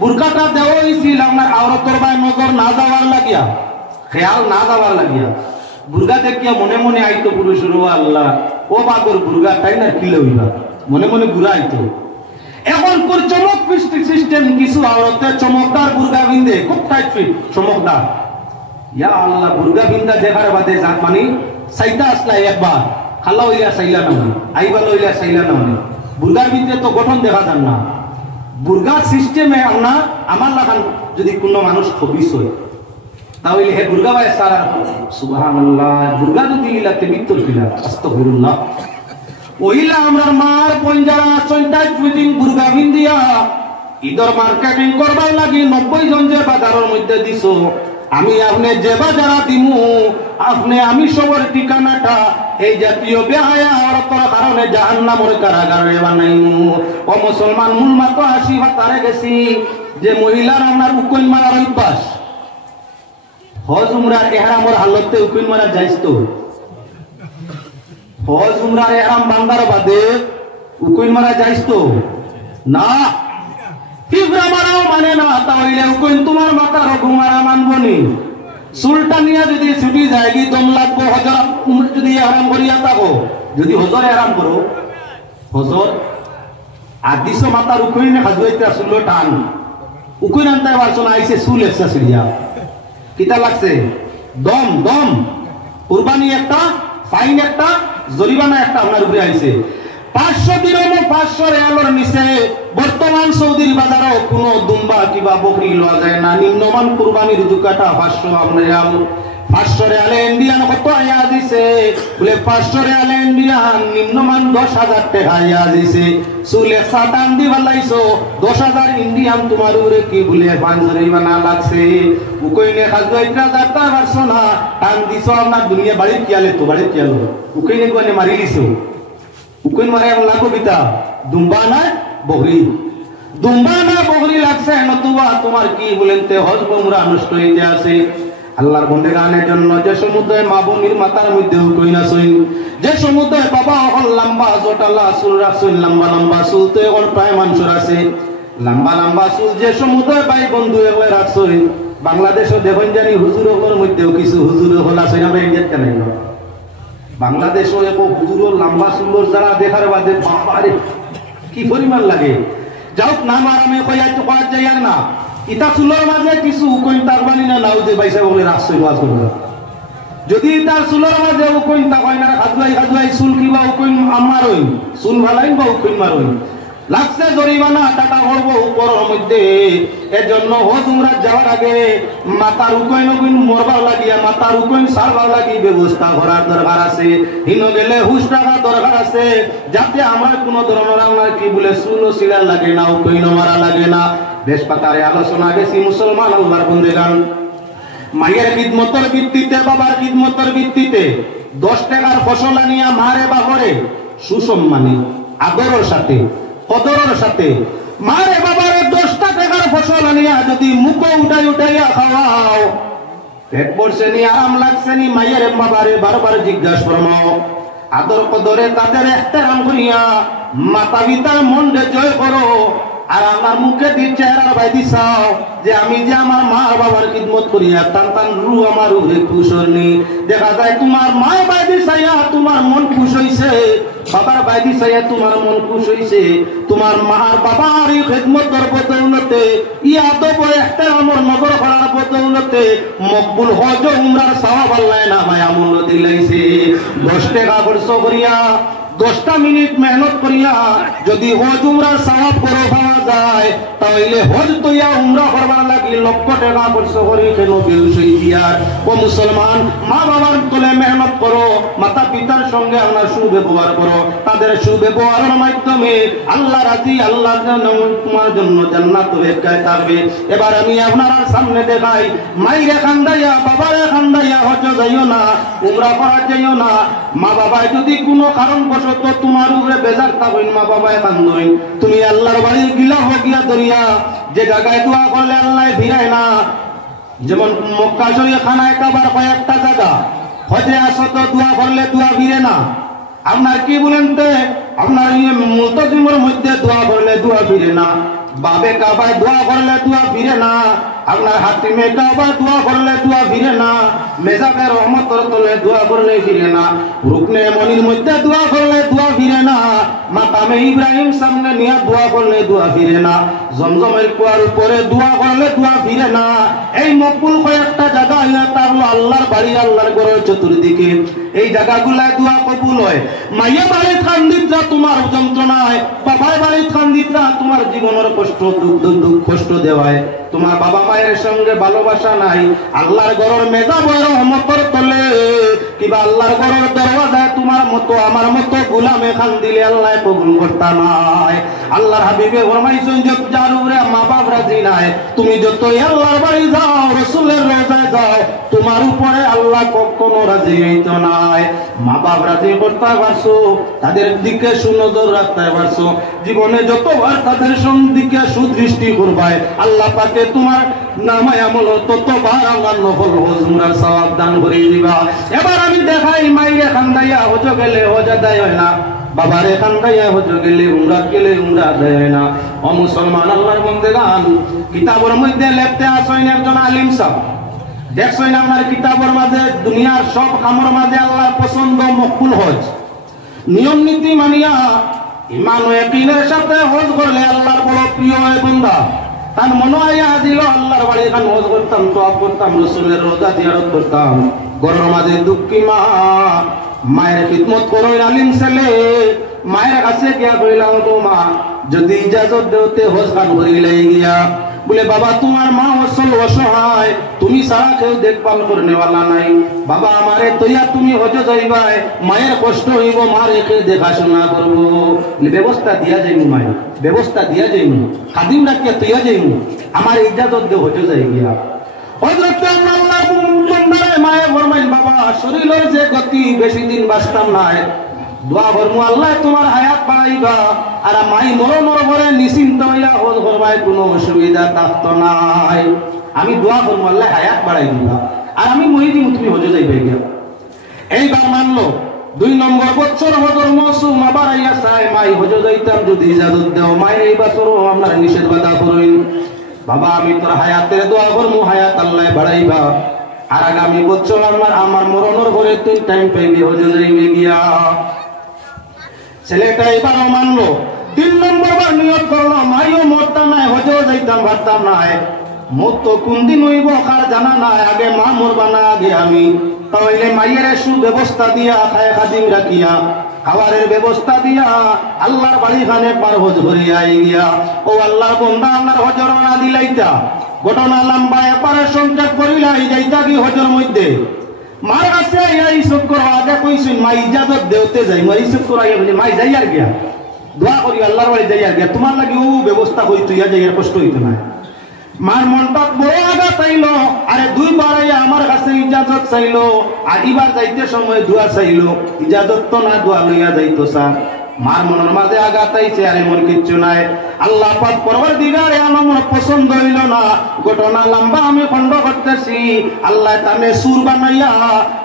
বুর্গাটা দেওয়া হইছিল আপনার আওরতর বাই নজর না যাওয়ার লাগিয়া খেয়াল না যাওয়ার লাগিয়া বুর্গা দেখিয়া মনে মনে আইতো পুরুষের আল্লাহ ও বাগর বুর্গা তাই না কিলে হইবা মনে মনে ঘুরা আইতো এখন কোন চমক সিস্টেম কিছু আওরতের চমকদার বুর্গা বিন্দে খুব টাইট ফিট চমকদার ইয়া আল্লাহ বুর্গা বিন্দা দেখার বাদে জাত মানে সাইতা আসলা একবার খালা হইলা সাইলা না আইবা লইলা সাইলা না বুর্গার বিন্দে তো গঠন দেখা যান না বুর্গা সিস্টেমে আমরা আমার লাগান যদি কোনো মানুষ খবিস হয় তাহলে হে বুর্গা ভাই সারা সুবহানাল্লাহ বুর্গা যদি ইলাতে বিতর কিলা আস্তাগফিরুল্লাহ ওইলা আমরার মার পঞ্জারা 27 ফিটিং বুর্গা বিন্দিয়া ঈদের মার্কেটিং করবার লাগি 90 জন যে বাজারের মধ্যে দিছো আমি আপনি যে বাজারা দিমু আপনি আমি সবার ঠিকানাটা এই জাতীয় বেহায়া অরতর কারণে জাহান্নামের কারাগারে বানাইমু ও মুসলমান মুলমা তো 80 হাতারে গেছি যে মহিলার আপনার উকুন মারার অভ্যাস হজ উমরার ইহরামের হালতে উকুন মারা যাইছ তো হজ উমরার ইহরাম বান্দার বাদে উকুন মারা যাইছ তো না ফিবরা মারাও মানে না তাহলে উকুন তোমার মাথার ঘুমারা মানবনি সুলতানিয়া যদি ছুটি যায়গি দম লাগবো হজর যদি ইহরাম করিয়া থাকো যদি হজর ইহরাম করো হজর আদিস মাতার উকুন হাজুইতে আসলো টান উকুন আনতে পারছো না আইসে সুল এসা সিরিয়া কিতা লাগছে দম দম কুরবানি একটা ফাইন একটা জরিমানা একটা আপনার উপরে আইছে 500 দিরহম 500 রিয়ালের নিচে বর্তমান সৌদির বাজারে কোনো দুম্বা কিবা বকরি লওয়া যায় না নিম্নমান কুরবানির দুকাটা 500 আপনার রিয়াল 500 রিয়ালে ইন্ডিয়ান কত আয়া দিছে বলে 500 রিয়ালে ইন্ডিয়ান নিম্নমান 10,000 টাকা আয়া দিছে সুলে সাটান দি বলাইছো 10,000 ইন্ডিয়ান তোমার উপরে কি বলে জরিমানা লাগছে উকইনে খাজুইটা যাতা পারছো না টান দিছো আপনার দুনিয়া বাড়ি কিয়ালে তো বাড়ি কিয়ালো উকইনে কোনে মারি দিছো উকইন মারে এমন লাগো বিতা দুম্বা না বগরি লাগছে নতুবা তোমার কি বলেনতে হজ উমরা নষ্ট হইতে আছে আল্লাহর বন্দেগানের জন্য যে সমুদ্রে মা বোনের মাথার মধ্যে উকইন আসইন যে সমুদ্রে বাবা হল লম্বা জটালা সুল রাসুল লম্বা লম্বা সুল তো এখন প্রায় মানুষের আছে লম্বা লম্বা সুল যে সমুদ্রে ভাই বন্ধু এগুলো রাখছই বাংলাদেশও দেখুন জানি হুজুরের মধ্যেও কিছু হুজুর হল আছে আমরা ইন্ডিয়াতে নাই বাংলাদেশও এক হুজুর লম্বা সুন্দর যারা দেখার বাদে বাবারে কি পরিমাণ লাগে যাও নাম আরামে কইয়াতে কয়া যায় আর না ইতা চুলোর মাঝে কিছু কইন তারবানি না নাও যে বাইসা বলে রাসই ওয়াজ করবে যদি তার চুলোর মাঝে কইন তা কয় না খাজুয়াই চুল কিবা কইন আমার হই চুল ভালাই বা কইন মারই লাগছে জরিমানা টাকা ভরবো উপরের মধ্যে এজন্য হজ উমরা যাওয়ার আগে মাতার উকইন মরবার লাগিয়া মাতার উকইন সারবার লাগি ব্যবস্থা করার দরকার আছে হিন গেলে হুশ টাকা দরকার আছে যাতে আমার কোনো ধরনের আমার কি বলে সুলো সিলা লাগে না উকইন মারা লাগে না দেশ পাতারে আলোচনা গেছি মুসলমান আল্লাহর বন্দেগান মায়ের খিদমতের ভিত্তিতে বাবার খিদমতের ভিত্তিতে 10 টাকার ফসল আনিয়া মারে বাবরে সুসম্মানে আদরের সাথে কদরের সাথে মারে বাবারে 10 টাকার ফসল আনিয়া যদি মুখ উঠাইয়া খাওয়াও পেট পড়ছে নি আরাম লাগছে নি মায়ের বাবারে বারবার জিজ্ঞাসা ফরমাও আদর কদরে তাদের ইহতিরাম করিয়া মাতা পিতার মনকে জয় করো আর আমার মুখে দি চেহারা ভাই দিছাও যে আমি যে আমার মা বাবার খিদমত করিয়া টান রু আমার উপরে খুশ হইনি দেখা যায় তোমার মা ভাই দিছাইয়া তোমার মন খুশ হইছে বাবার ভাই দিছাইয়া তোমার মন খুশ হইছে তোমার মার বাবার খিদমতের বদৌলতে ইয়াতো পরে একটা আমার নজর করার বদৌলতে মকবুল হজ উমরার সওয়াব আল্লাহ না ভাই আমল দিলাইছে 10 টাকা খরচ করিয়া 10টা মিনিট মেহনত করিয়া যদি হজ উমরার সওয়াব করো পাওয়া যায় তাহলে হজ তৈয়া উমরা করবার লাগি লক্ষ টাকা খরচ করি কেন বেউসই দিয়ার। ও মুসলমান, মা বাবার তলে মেহনত করো, মাতা পিতার সঙ্গে আমরা সুব্যবহার করো, তাদের সুব্যবহারের মাধ্যমে আল্লাহ রাজি, আল্লাহ তোমার জন্য জান্নাত অপেক্ষায় থাকবে। এবার আমি আপনার সামনে দেখাই, মাইরে খান্দাইয়া বাবারে খান্দাইয়া হজ যাইও না, উমরা করা যাইও না। মা বাবায় যদি কোনো কারণবশত তোমার উপরে বেজার থাকেন, মা বাবায় কান্দইন, তুমি আল্লাহর বাড়ির গিলা হগিয়া ধরিয়া যে জায়গায় দোয়া করলে আল্লাহ ফিরায় না, যেমন মক্কা শরীফ খানায় কাবার কয়েকটা জায়গা, হজে আসো তো দোয়া করলে দোয়া ফিরে না। আপনার কি বলেন তে আপনার মুলতাজিমের মধ্যে দোয়া করলে দোয়া ফিরে না, বাবে কাবায় দোয়া করলে দোয়া ফিরে না, আপনার হাতিমে কাবায় দোয়া করলে দোয়া ফিরে না, মেজাবে রহমতের তলে দোয়া করলে ফিরে না, রুকনে মনির মধ্যে দোয়া করলে দোয়া ফিরে না, মাকামে ইব্রাহিম সামনে নিয়ে দোয়া করলে দোয়া ফিরে না, জমজমের কুয়ার উপরে দোয়া করলে দোয়া ফিরে না। এই মকবুল কয়েকটা জায়গা হইয়া থাকলো আল্লাহর বাড়ি, আল্লাহর ঘরের চতুর্দিকে, এই জায়গাগুলায় দোয়া কবুল হয়। মাইয়া বাড়ির কান্দিতরা তোমার যন্ত্রণায়, বাবার বাড়ির কান্দিতরা তোমার জীবনের কষ্ট দুঃখ কষ্ট দেওয়ায়, তোমার বাবা মায়ের সঙ্গে ভালোবাসা নাই, আল্লাহর ঘরের মেজা বড় রহমতের তলে কিবা আল্লাহর ঘরের দরওয়াজায় তোমার মতো আমার মতো গোলাম এখান দিলে আল্লাহ কবুল করতা নাই। আল্লাহর হাবিবে ফরমাইছেন যে যার উপরে মা বাপ রাজি নাই, তুমি যতই আল্লাহর বাড়ি যাও, রাসূলের রোজায় যাও, তোমার উপরে আল্লাহ কখনো রাজি হইতো নাই। মা বাপ রাজি করতে পারছো, তাদের দিকে সুনজর রাখতে পারছো, জীবনে যতবার তাদের দিকে সুদৃষ্টি করবাই, আল্লাহ পাকে তোমার নামায় আমল ততবার আল্লাহ নফল হজ উমরার সওয়াব দান করে দিবা। এবার আমি দেখাই, মাইরে খান্দাইয়া হজ গেলে হজ আদায় হয় না, বাবারে খান্দাইয়া হজ গেলে উমরা আদায় হয় না। ও মুসলমান, আল্লাহর বান্দাগণ, কিতাবের মধ্যে লেখতে আসেন একজন আলিম সাহেব, দেখছেন আপনার কিতাবের মাঝে দুনিয়ার সব কামের মাঝে আল্লাহর পছন্দ মকবুল হজ, নিয়ম নীতি মানিয়া ইমান ও ইয়াকিনের সাথে হজ করলে আল্লাহর বড় প্রিয় হয় বান্দা। তার মনে হয় দিল আল্লাহর বাড়ি খান হজ করতাম, তোয়াব করতাম, রাসূলের রোজা জিয়ারত করতাম, ঘরের মাঝে দুঃখী মা, মায়ের খিদমত করো, আলিম ছেলে মায়ের কাছে গিয়া কইলাম, তো মা যদি ইজাজত দেওতে হজ খান করিলে গিয়া, বলে বাবা তোমার মা অসল অসহায়, তুমি সারা কেউ দেখভাল করে নেওয়ালা নাই, বাবা আমারে তৈয়া তুমি হজ যাইবাই, মায়ের কষ্ট হইব, মার একে দেখাশোনা করবো, ব্যবস্থা দিয়া যাইমু, মায়ের ব্যবস্থা দিয়া যাইমু, খাদিম রাখিয়া তৈয়া যাইমু, আমার ইজাজত দে হজ যাই গিয়া। হযরত আল্লাহ বন্দারে মায়ে ফরমাইল, বাবা শরীরের যে গতি বেশি দিন বাঁচতাম নাই, দোয়া করমু আল্লাহ তোমার হায়াত বাড়াইবা, আর মাই মরণের পরে নিশ্চিন্ত হইয়া হজ করবাই, কোনো অসুবিধা থাকতো নাই। আমি দোয়া করমু আল্লাহ হায়াত বাড়াই দিবা, আর আমি মরি দিমু, তুমি হজে যাইবে গিয়া। এইবার মানলো 2 নম্বর বছর হজর মৌসুম আবার আইয়া চাই, মাই হজে যাইতাম যদি ইজাজত দেও, মাই এই বছরও আপনার নিষেধ বাধা করুন, বাবা আমি তোর হায়াতের দোয়া করমু, হায়াত আল্লাহ বাড়াইবা, আর আগামী বছর আমার মরণের পরে তুই টাইম পাইবি, হজে যাইবে গিয়া। ছেলেটা এবারও মানলো। 3 নম্বর বার নিয়ত করলো, মাইও মরতা নাই, হজেও যাইতাম পারতাম নাই, মোর তো কোন দিন হইব কার জানা নাই, আগে মা মরবা না আগে আমি, তাহলে মাইয়ের সুব্যবস্থা দিয়া, খায় খাদিম রাখিয়া, খাবারের ব্যবস্থা দিয়া আল্লাহর বাড়ি খানে পার হজ ভরিয়া গিয়া। ও আল্লাহর বান্দা, আল্লাহর হজর না দিলাইতা, ঘটনা লম্বা এপারে সংক্ষেপ করিলাই, যাইতা কি হজর মধ্যে মার কাছে ইসব করো, আগে কইছেন মা ইজাজত দেওতে যাই, মা ইসব করো, মাই যাই আর গিয়া দোয়া করি আল্লাহর বাড়ি যাই আর গিয়া, তোমার লাগে ও ব্যবস্থা হইতো, ইয়া যাই আর কষ্ট হইতো না। মার মনটা বড় আগা চাইলো, আরে 2 বার আমার কাছে ইজাজত চাইলো, আদিবার যাইতে সময় দোয়া চাইলো, ইজাজত তো না, দোয়া লইয়া যাইতো স্যার। মার মনের মাঝে আঘাত আইছে, আরে মন কিচ্ছু নাই, আল্লাহ পাক পরওয়ারদিগারে আমার পছন্দ হইল না, ঘটনা লম্বা আমি খন্ড করতেছি, আল্লাহ তামে সুর বানাইয়া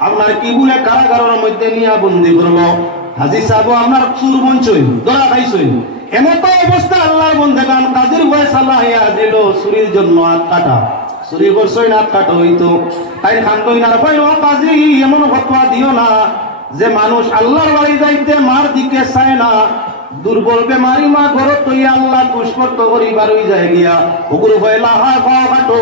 আপনার কি বলে কারাগারের মধ্যে নিয়া বন্দি করলো। হাজী সাহেব আপনার সুর বঞ্চই ধরা খাইছই, এমতো অবস্থা আল্লাহর বন্দেগান কাজীর ফয়সালা হইয়া দিল, চুরির জন্য হাত কাটা, চুরি করছই না হাত কাটা হইতো, তাই খান্তই না কই, ও কাজী এমন ফতোয়া দিও না যে মানুষ আল্লাহর বাড়ি যাইতে মার দিকে চায় না, দুর্বল বেমারি মা ঘরত তৈয়া আল্লাহ পুষ্পর্ত করিবার হই যায় গিয়া ওগুলো হইলা হা পাও হাঁটো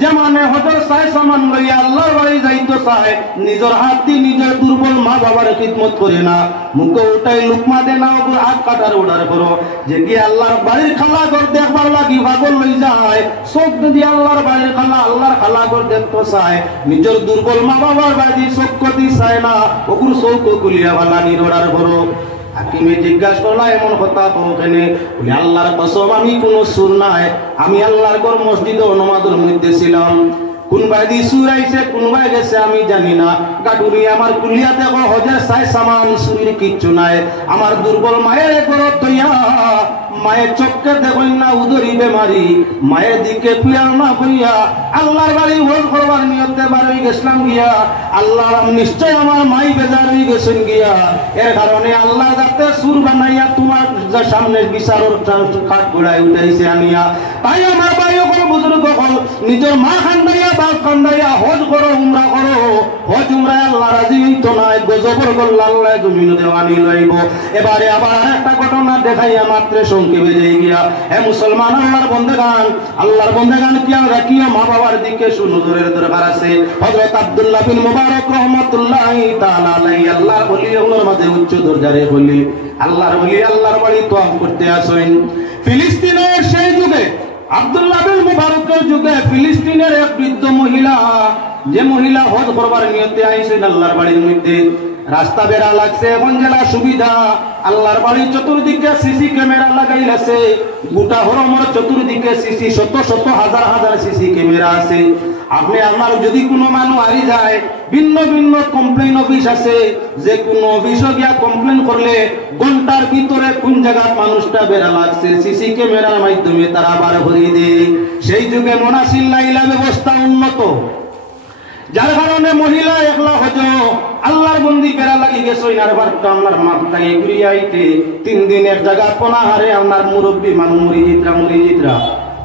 যে মানে হজর চাই সামান লইয়া আল্লাহর বাড়ি যাইতো চায় নিজের হাত দিয়ে নিজের দুর্বল মা বাবার খিদমত করে না মুখে উঠাই লুকমা দে না ওগুলো হাত কাটার অর্ডার করো যে গিয়ে আল্লাহর বাড়ির খালা ঘর দেখবার লাগি ভাগল লই যায় চোখ দিয়ে আল্লাহর বাড়ির খালা আল্লাহর খালা ঘর দেখতে চায় নিজের দুর্বল মা বাবার বাড়ি চোখ করতে চায় না ওগুলো চৌক কুলিয়া বালানির অর্ডার করো হাকিমে জিজ্ঞাসা করলা এমন কথা ওখানে বলে আল্লাহর কসম আমি কোনো সুর নাই আমি আল্লাহর ঘর মসজিদে নমাজের মধ্যে ছিলাম কোন বাইদি সুর আইছে কোন বাই গেছে আমি জানি না গাডুরি আমার কুলিয়া দেখো হজে চাই সামান সুরির কিচ্ছু নাই আমার দুর্বল মায়ের ঘরত তৈয়া মায়ের চোখকে দেখুন না উদরি বেমারি মায়ের দিকে খুয়াল না হইয়া আল্লাহর বাড়ি হজ করবার নিয়তে বার হয়ে গেছিলাম গিয়া আল্লাহ নিশ্চয় আমার মাই বেজার হয়ে গেছেন গিয়া এর কারণে আল্লাহ যাতে সুর বানাইয়া তোমার যা সামনে বিচারের কাঠ গোড়ায় উঠাইছে আনিয়া তাই আমার ভাই হল বুজুর্গ হল নিজের মা খান্দাইয়া বাপ খান্দাইয়া হজ করো উমরা করো হজ উমরা আল্লাহ রাজি হইতো না গজবর করল আল্লাহ জমিন দেওয়ানি লইব এবারে আবার আর একটা ঘটনা দেখাইয়া মাত্র সংক্ষেপে যাই গিয়া হে মুসলমান আল্লাহর বন্দেগান কিয়া রাখিয়া মা বাবার দিকে সুনজরের দরকার আছে হযরত আব্দুল্লাহ বিন মুবারক রাহমাতুল্লাহি তাআলা আলাইহি আল্লাহর ওলি ওগুলোর মাঝে উচ্চ দরজারে বলি আল্লাহর ওলি আল্লাহর বাড়ি তোয়াফ করতে আসেন ফিলিস্তিনের সেই যুগে আব্দুল্লাহ বিন মুবারকের যুগে ফিলিস্তিনের এক বৃদ্ধ মহিলা যে মহিলা হজ করবার নিয়তে আইছেন আল্লাহর বাড়ির মধ্যে রাস্তা বেড়া লাগছে এখন জেলা সুবিধা আল্লাহর বাড়ির চতুর্দিকে সিসি ক্যামেরা লাগাইলাছে গোটা হরমর চতুর্দিকে সিসি শত শত হাজার হাজার সিসি ক্যামেরা আছে আপনি আমার যদি কোনো মানুষ হারি যায় ভিন্ন ভিন্ন কমপ্লেন অফিস আছে যে কোনো অফিসে গিয়া কমপ্লেন করলে ঘন্টার ভিতরে কোন জায়গায় মানুষটা বেড়া লাগছে সিসি ক্যামেরার মাধ্যমে তারা বার ভরিয়ে দেয় সেই যুগে মোনাসিল লাইলা ব্যবস্থা উন্নত যার কারণে মহিলা একলা হজ আল্লাহর বন্দি বেড়া লাগি গেছে আর বারটা আপনার মাথায় ঘুরিয়ে আইতে 3 দিন এক জায়গা পনাহারে আপনার মুরব্বী মানুষ মুরিজিদরা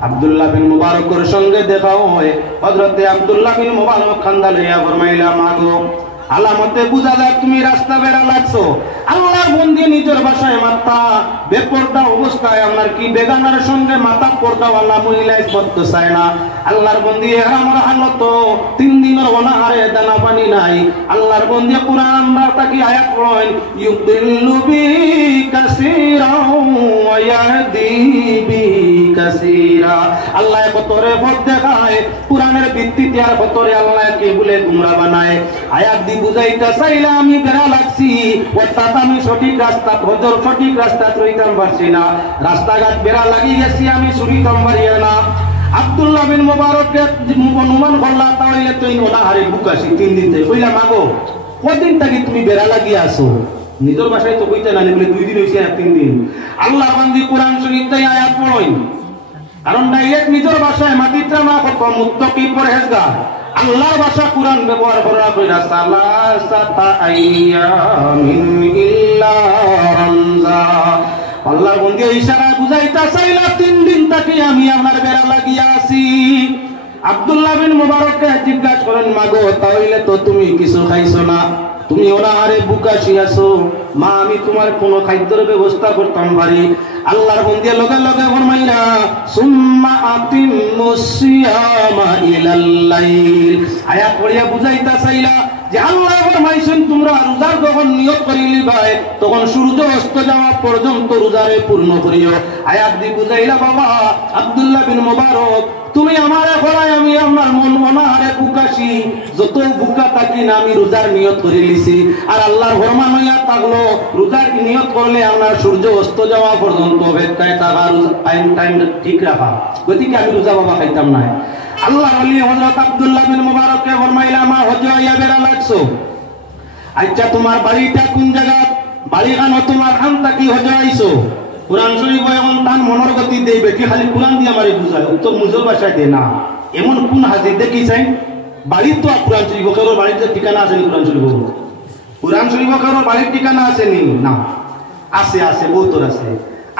আব্দুল্লাহ বিন মুবারকের সঙ্গে দেখাও হয় হযরতে আব্দুল্লাহ বিন মুবারক খান্দালে ফরমাইলা মাগো আলামতে বুঝা যায় তুমি রাস্তা বেড়া লাগছো আল্লাহর বন্দি নিজের বাসায় মাথা বেপরদা অবস্থায় আপনার কি বেগানার সঙ্গে মাথা পর্দাওয়ালা মহিলা করতে চায় না আল্লাহর বন্দি আমার হালত 3 দিনের অনাহারে দানা পানি নাই আল্লাহর বন্দি কুরআন আমরা তাকে আয়াত পড়েন ইউদিল্লু বি কাসীরা ওয়া ইয়াহদি বি কাসীরা আল্লাহ কতরে পথ দেখায় কুরআনের ভিত্তিতে আর কতরে আল্লাহ কে বলে গুমরা বানায় আয়াত দি বুঝাইতে চাইলে আমি বেড়া লাগছি অর্থাৎ আমি সঠিক রাস্তা হজর সঠিক রাস্তা চইতাম পারছি না রাস্তাঘাট বেড়া লাগি গেছি আমি চুরিতাম পারি না আব্দুল্লাহ বিন মুবারককে অনুমান করলা তাহলে তুই অনাহারে বুকাছি 3 দিন থেকে কইলা মাগো কদিন থেকে তুমি বেড়া লাগিয়ে আসো নিজের বাসায় তো কইতে না বলে 2 দিন হইছে 3 দিন আল্লাহ বান্দি কোরআন শরীফে আয়াত পড়েন কারণ ডাইরেক্ট নিজের বাসায় মাটিতে না কত মুত্তাকি পরহেজগার আল্লাহর ভাষা কোরআন ব্যবহার করা কইরা সালাসাতা আইয়ামিন ইল্লা রামজা আল্লাহর বন্ধু ইশারা বুঝাইতা চাইলা 3 দিন থেকে আমি আমার বেড়া লাগিয়া আছি আব্দুল্লাহ বিন মুবারককে জিজ্ঞাসা করেন মাগো তাইলে তো তুমি কিছু খাইছো না তুমি অনাহারে বুকাশি আছো মা আমি তোমার কোনো খাদ্যের ব্যবস্থা করতাম পারি আল্লাহর বন্ধু লগে লগে ফরমাইলা সুম্মা আতিমুস সিয়ামা ইলাল লাইল আয়াত পড়িয়া বুঝাইতা চাইলা যে আল্লাহ ফরমাইছেন তোমরা রোজার যখন নিয়ত করিলি ভাই তখন সূর্য অস্ত যাওয়া পর্যন্ত রোজারে পূর্ণ করিও আয়াত দি বুঝাইলা বাবা আব্দুল্লাহ বিন মুবারক তুমি আমারে ফরাই আমি আমার মন অনাহারে বুকাশি যত বুকা থাকি না আমি রোজার নিয়ত করে লিছি আর আল্লাহর ফরমান হইয়া থাকলো রোজার নিয়ত করলে আমরা সূর্য অস্ত যাওয়া পর্যন্ত অপেক্ষায় থাকা টাইম ঠিক রাখা গতিকে আমি রোজা বাবা খাইতাম না আল্লাহ ওলি হযরত আব্দুল্লাহ বিন মুবারককে ফরমাইলা মা হজ আইয়া বেড়া লাগছো আচ্ছা তোমার বাড়িটা কোন জায়গা বাড়িখানো তোমার খানটা কি হজ আইছো কুরআন শরীফ এমন তান মনের গতি দেই বেটি খালি কুরআন দিয়ে আমারে বুঝায় তো মুজল ভাষায় দে না এমন কোন হাদিস দেখি চাই বাড়ি তো কুরআন শরীফ কারো বাড়িতে ঠিকানা আছে নি কুরআন শরীফ কারো বাড়ির ঠিকানা আছে নি না আছে আছে বহুত আছে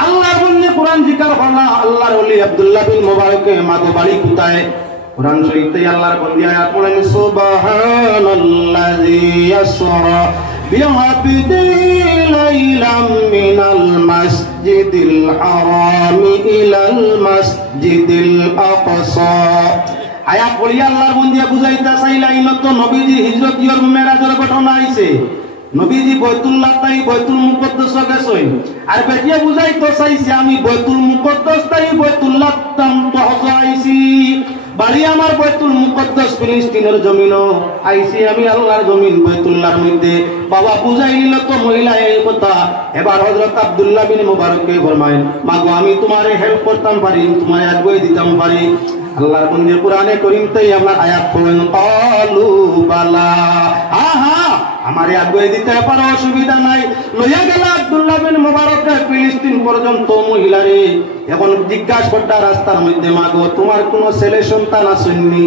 আল্লাহর বন্ধু কুরআন জিকির করলা আল্লাহর ওলি আব্দুল্লাহ বিন মুবারক মাগো বাড়ি কোথায় কুরআন শরীফে আল্লাহর বন্ধু আয়াত পড়েন সুবহানাল্লাযী ইয়াসরা بعبدي ليلا من المسجد الحرام إلى المسجد الأقصى আয়াত পড়ি আল্লাহর বন্দিয়া বুঝাইতা চাইলা ইনত নবীজি হিজরত ইয়র মেরাজের ঘটনা আইছে নবীজি বাইতুল্লাহ তাই বাইতুল মুকদ্দাস গেছেন আর বেটিয়া বুঝাইতো চাইছে আমি বাইতুল মুকদ্দাস তাই বাইতুল্লাহ তাম তো আইছি বাড়ি আমার বাইতুল মুকদ্দাস ফিলিস্তিনের জমিনও আইছি আমি আল্লাহর জমিন বাইতুল্লাহর মধ্যে বাবা বুঝাইল তো মহিলা এই কথা এবার হযরত আব্দুল্লাহ বিন মুবারককে ফরমায়েন মাগো আমি তোমারে হেল্প করতাম পারি তোমায় আগুয়ে দিতাম পারি আল্লাহর বন্দি কোরআনে কারীম তাই আমরা আয়াত পড়েন ক্বালু বালা হ্যাঁ আমারে আগুয়ে দিতে পারো অসুবিধা নাই লইয়া গেল আব্দুল্লাহ বিন মুবারককে ফিলিস্তিন পর্যন্ত মহিলারে এখন জিজ্ঞাসা করতা রাস্তার মধ্যে মাগো তোমার কোনো ছেলে সন্তান আসেননি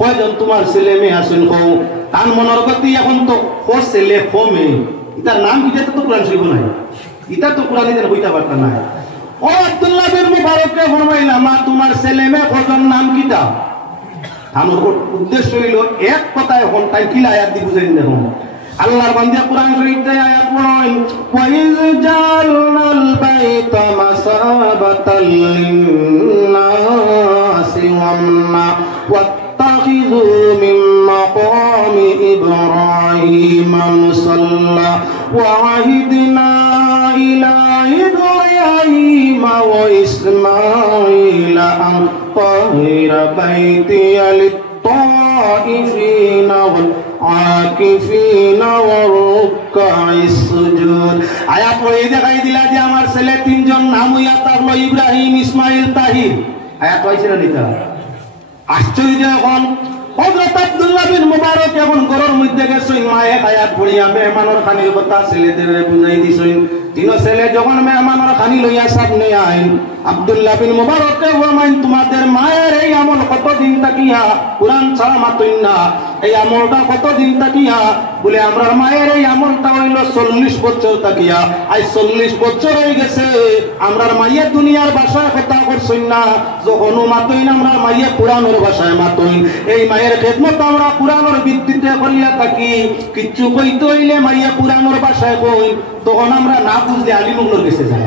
কয়জন তোমার ছেলে মেয়ে আসেন কও তার মনের গতি এখন তো ও ছেলে ও মেয়ে এটার নাম কি তো কোরআন শরীফ নাই এটা তো কোরআনে দেন হইতা পারতা না ও আব্দুল্লাহ বিন মুবারককে ফরমাইলা মা তোমার ছেলে মেয়ে কয়জন নাম কিটা আমার উদ্দেশ্য হইল এক কথায় এখন তাই কি আয়াত দি বুঝাইন দেখো আল্লাহর বান্দা কোরআন শরীফে আয়াত পড়েন ওয়াইজ জালনাল বাইতা মাসাবাতাল লিন্নাসি ওয়াম্মা ওয়াত্তাখিযু মিন মাকামি ইব্রাহিম মুসাল্লা ওয়া'আহিদনা ইলা ইব্রাহিম ওয়া ইসমাঈল আন তাহিরা বাইতিয়া lit-তাইফিন ওয়াল আকিফিনা ওয়া রুকআইস সুজুদ আয়াত পড়ে দেখাই দিলা যে আমার ছেলে তিনজন নাম হইয়া থাকলো ইব্রাহিম ইসমাইল তাহির আয়াত হইছে না নিতা আশ্চর্য এখন হযরত আব্দুল্লাহ বিন মুবারক এখন ঘরের মধ্যে গেছেন মায়ে আয়াত পড়িয়া মেহমানের খানির কথা ছেলেদের বুঝাই দিছেন তিন ছেলে যখন মেহমানের খানি লইয়া সামনে আইন আব্দুল্লাহ বিন মুবারককে ফরমাইন তোমাদের মায়ের এই আমল কতদিন তাকিয়া কুরআন ছাড়া মাতইন না এই আমলটা কতদিন তাকিয়া বলে আমরা মায়ের এই আমলটা হইল 40 বছর তাকিয়া আজ 40 বছর হয়ে গেছে আমরার মাইয়ে দুনিয়ার ভাষায় কথা করছইন না যখন মাতইন আমরা মাইয়ে কুরআনের ভাষায় মাতইন এই মায়ের খেদমত আমরা কুরআনের ভিত্তিতে করিয়া থাকি কিচ্ছু কইতে হইলে মাইয়ে কুরআনের ভাষায় কই তখন আমরা না বুঝলে আলিমগুলোর কাছে যাই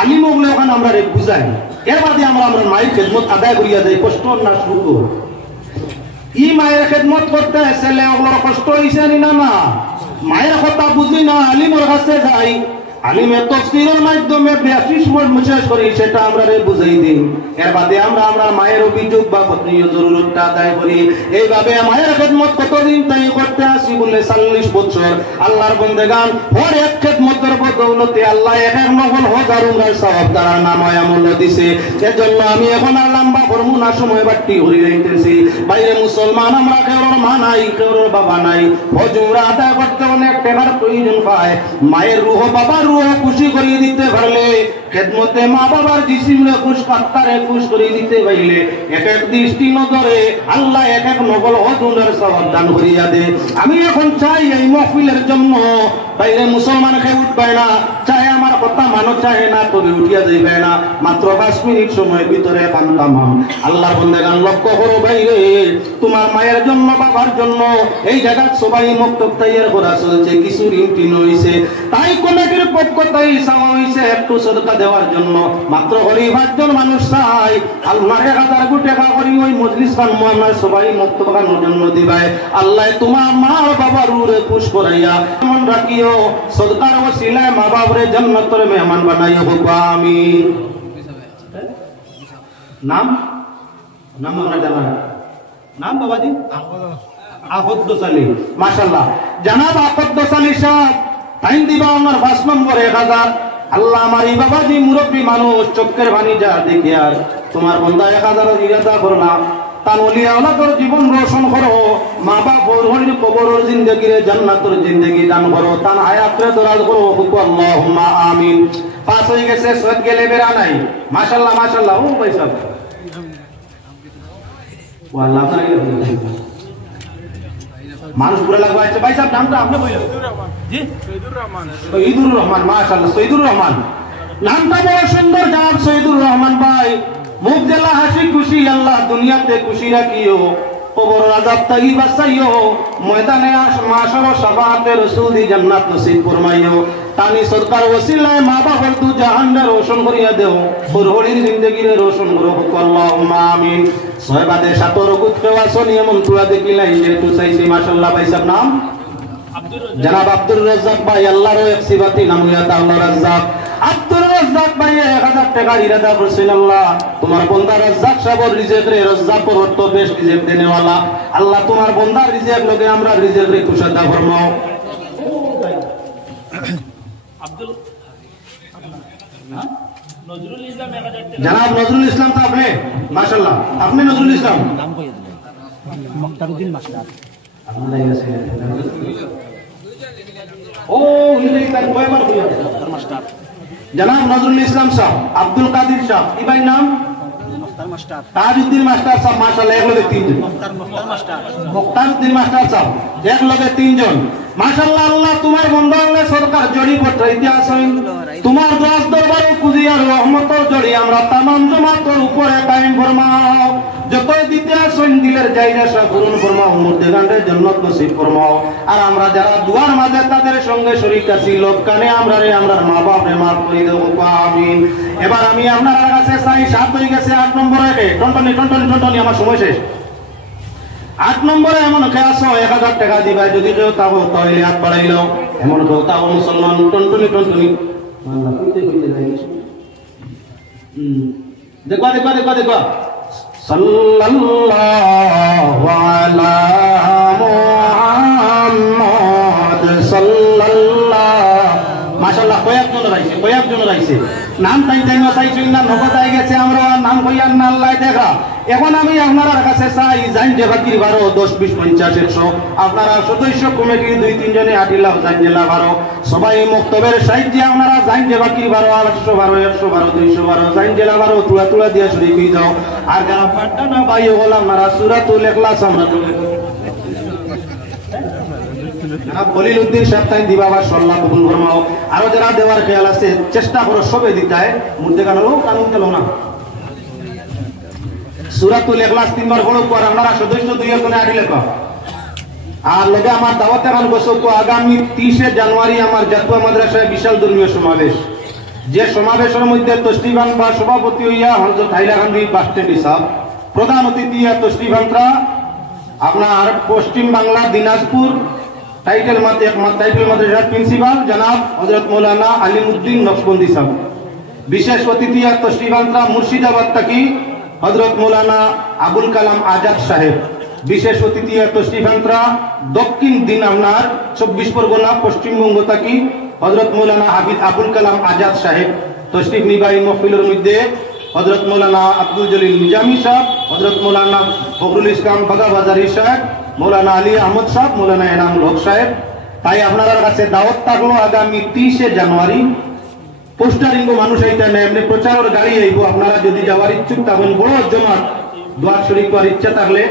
আলিমগুলো ওখানে আমরা বুঝাই এর বাদে আমরা আমরা মায়ের খেদমত আদায় করিয়া যাই কষ্ট না শুরু ই মায়ের খেদমত করতে ছেলে ওগুলোর কষ্ট হইছে না না মায়ের কথা বুঝি না আলিমের কাছে যাই আলিমের তাফসীরের মাধ্যমে বেশি সময় মুশেষ করি সেটা আমরা বুঝাই দিই এর বাদে আমরা আমরা মায়ের অভিযোগ বা পত্নীয় জরুরতটা আদায় করি এইভাবে মায়ের খেদমত কতদিন তাই করতে আসি বলে 40 বছর আল্লাহর বান্দাগান ওর এক খেদমতের বদৌলতে আল্লাহ এক নগল হাজার উমরার সওয়াব দ্বারা নামায় আমল দিয়েছে সেজন্য আমি এখন আর লম্বা করব না সময় বাড়তি হয়ে যাইতেছি বাইরে মুসলমান আমরা কেউর মা নাই কেউর বাবা নাই হজ উমরা আদায় করতে অনেক টাকার প্রয়োজন পায় মায়ের রূহ বাবার খুশি করিয়ে দিতে পারলে খেদমতে মা বাবার জিসিমরে খুশ আত্মারে খুশ করিয়ে দিতে পারলে এক এক দৃষ্টি নজরে আল্লাহ এক এক নগল হজুরের সওয়াব দান করিয়া দে আমি এখন চাই এই মাহফিলের জন্য বাইরে মুসলমান খেয়ে উঠবে না চাই আমার কথা মানো চাই না তবে উঠিয়া যাইবে না মাত্র 5 মিনিট সময়ের ভিতরে কান্তামাম আল্লাহর বান্দাগান লক্ষ্য করো বাইরে তোমার মায়ের জন্য বাবার জন্য এই জায়গা সবাই মক্তব তৈয়ার করা চলছে কিছু ঋণ টিন হইছে তাই কমিটির পক্ষ থেকে চাওয়া হইছে একটু সদকা দেওয়ার জন্য মাত্র 5 জন মানুষ চাই আল্লাহ 1000 কোটি টাকা করি ওই মজলিস খান আমরা সবাই মক্তব খানোর জন্য দিবাই আল্লাহ তোমার মা বাবার রুরে খুশ করাইয়া মন রাখিও সদকার ওসিলায় মা বাবারে জান্নাতের মেহমান বানাইও আমিন নাম নাম আমরা জানা নাম বাবাজি আফদ্দুস আলী মাশাআল্লাহ জানাব আফদ্দুস আলী সাহেব টাইম দিবা আমার 5 নম্বর 1000 আল্লাহ আমার এই বাবাজি মুরব্বী মানুষ চক্কের বাণী যা দেখি আর তোমার বান্দা 1000 ইরাদা করো না তান ওলিয়া আওলাদের জীবন রোশন করো মা বাপ ওর কবরের জিন্দেগি রে জান্নাতের জিন্দেগি দান করো তান হায়াতে দরাজ করো আল্লাহুম্মা আমিন পাস হয়ে গেছে সদ গেলে বেরা নাই মাশাআল্লাহ মাশাআল্লাহ ও ভাই সাহেব ওয়াল্লাহ তাআলা মানুষ পুরা লাগবে আচ্ছা ভাই সাহেব নামটা আপনি বলেন জি শহীদুর রহমান মাশাআল্লাহ শহীদুর রহমান নামটা বড় সুন্দর জানাব শহীদুর রহমান ভাই মুখ জেলা হাসি খুশি আল্লাহ দুনিয়াতে খুশি রাখিও কবর আযাব থেকে বাঁচাইও, ময়দানে মাশার শাফাআতে রাসূল দি জান্নাত নসিব ফরমাইও। তানি সরকার ওসিলায় মা বাবার দু জাহানকে রোশন করিয়া দেও, পরহরির জিন্দেগিরে রোশন করো, আল্লাহুম্মা আমিন। সয়বাদে সাতর গুত্র আসনি এমন তুলা দেখিলাই যে তু চাইছি মাশাআল্লাহ। ভাই সাহেব নাম জনাব আব্দুর রাজ্জাক ভাই, আল্লাহর এক সিফাতি নাম ইয়া আল্লাহ রাজ্জাক। আব্দুর রাজ্জাক ভাই 1000 টাকা ইরাদা করছেন, আল্লাহ তোমার বান্দা রাজ্জাক সাহেবের রিজিক রে, রাজ্জাক পর তো বেশ রিজিক দেনে वाला, আল্লাহ তোমার বান্দার রিজিক লগে আমরা রিজিক রে কুশাদা ফরমাও। আব্দুল নজরুল ইসলাম 1000 টাকা। জনাব নজরুল ইসলাম তো আপনি মাশাআল্লাহ, আপনি নজরুল ইসলাম নাম কই দিলেন? মুক্তারউদ্দিন মাস্টার আপনারা আছে ও ইনি তার কয়বার কইয়া মুক্তার মাস্টার। জনাব নজরুল ইসলাম সাহেব, আব্দুল কাদির সাহেব, এই ভাই নাম মুক্তার মাস্টার, তাজউদ্দিন মাস্টার সাহেব মাশাআল্লাহ, এক লগে তিনজন। মুক্তার মাস্টার, মুক্তারউদ্দিন মাস্টার সাহেব এক লগে তিনজন মাশাআল্লাহ। আল্লাহ তোমার বান্দা আল্লাহ সরকার জড়ি পড়াইতে আসেন, তোমার দশ দরবারে কুজিয়ার রহমতের জড়ি আমরা তামাম জামাতের উপরে কায়েম ফরমাও। যত দিতে আসেন দিলের জায়গা পূরণ ফরমাও, মুর্দেগানের জান্নাত নসিব ফরমাও। আর আমরা যারা দুয়ার মাঝে তাদের সঙ্গে শরীক আছি, লোককানে আমরা রে আমরার মা বাপ রে মাফ করে দেব, আমিন। এবার আমি আপনার কাছে চাই, 7 হয়ে গেছে, 8 নম্বরে টন্টনি টন্টনি টন্টনি, আমার সময় শেষ। 8 নম্বরে এমন খেয়ে আসো 1000 টাকা দিবা, যদি কেউ তাও তাহলে হাত বাড়াইল, এমন কেউ তাও মুসলমান টন্টনি টন্টনি দেখবা দেখবা দেখবা দেখবা। সাল্লাল্লাহু আলা মুহাম্মদ সাল্লাল্লাহু, মাশাআল্লাহ কয়েকজন রাইছে নাম তাই না চাইছেন না, নগদ আই গেছে, আমরা নাম কইয়ার না আল্লাহ দেখা। এখন আমি আপনার কাছে চাই জাইন যে বাকির 12 10 20 50 100 আপনারা সদস্য কমিটির 2-3 জনে আটিলাও জাইন জেলা 12 সবাই মুক্তবের সাহায্যে আপনারা জাইন যে বাকির 12 812 112 212 জাইন জেলা 12 তুলা তুলা দিয়া শুরু হয়ে যাও। আর যারা পাটনা ভাই হল আপনারা সূরাতুল ইখলাস আমরা বলিল উদ্দিন সাহেব তাই দিবা, আবার সল্লাহ কবুল ফরমাও। আরো যারা দেওয়ার খেয়াল আছে চেষ্টা করো সবে দিতে, মুর্দে গানো কানুন চলো না। সূরাতুল ইখলাস 3 বার পড়ো, আর আপনারা সদস্য 2 জনে আড়ি লেখা। আর লগে আমার দাওয়াত এখন বসক আগামী 30 জানুয়ারি আমার জাতীয় মাদ্রাসায় বিশাল ধর্মীয় সমাবেশ, যে সমাবেশের মধ্যে তশরিফান বা সভাপতি হইয়া হযরত হাইলাকান্দি বাস স্ট্যান্ড সাহেব, প্রধান অতিথি তশরিফানরা আপনার পশ্চিম বাংলা দিনাজপুর টাইটেল মাদ্রাসার প্রিন্সিপাল জনাব হযরত মৌলানা আলিমউদ্দিন নকশবন্দি সাহেব, বিশেষ অতিথি তশরিফানরা মুর্শিদাবাদ থেকে হযরত মৌলানা আবুল কালাম আজাদ সাহেব, বিশেষ অতিথি তশরিফানরা দক্ষিণ দিন আপনার 24 পরগনা পশ্চিমবঙ্গ থেকে হযরত মৌলানা হাবিব আবুল কালাম আজাদ সাহেব তশরিফ নিবাই মহফিলের মধ্যে হযরত মৌলানা আব্দুল জলিল নিজামী সাহেব, হযরত মৌলানা ফখরুল ইসলাম বাগাবাজারি সাহেব, মৌলানা আলী আহমদ সাহেব, মৌলানা এনামুল হক সাহেব। তাই আপনার কাছে দাওয়াত থাকলো আগামী 30 জানুয়ারি পোস্টারিং মানুষ এইটা নেই, এমনি প্রচারের গাড়ি আইব। আপনারা যদি যাওয়ার ইচ্ছুক থাকেন, বড় জমাত দোয়া শরীফ করার ইচ্ছা থাকলে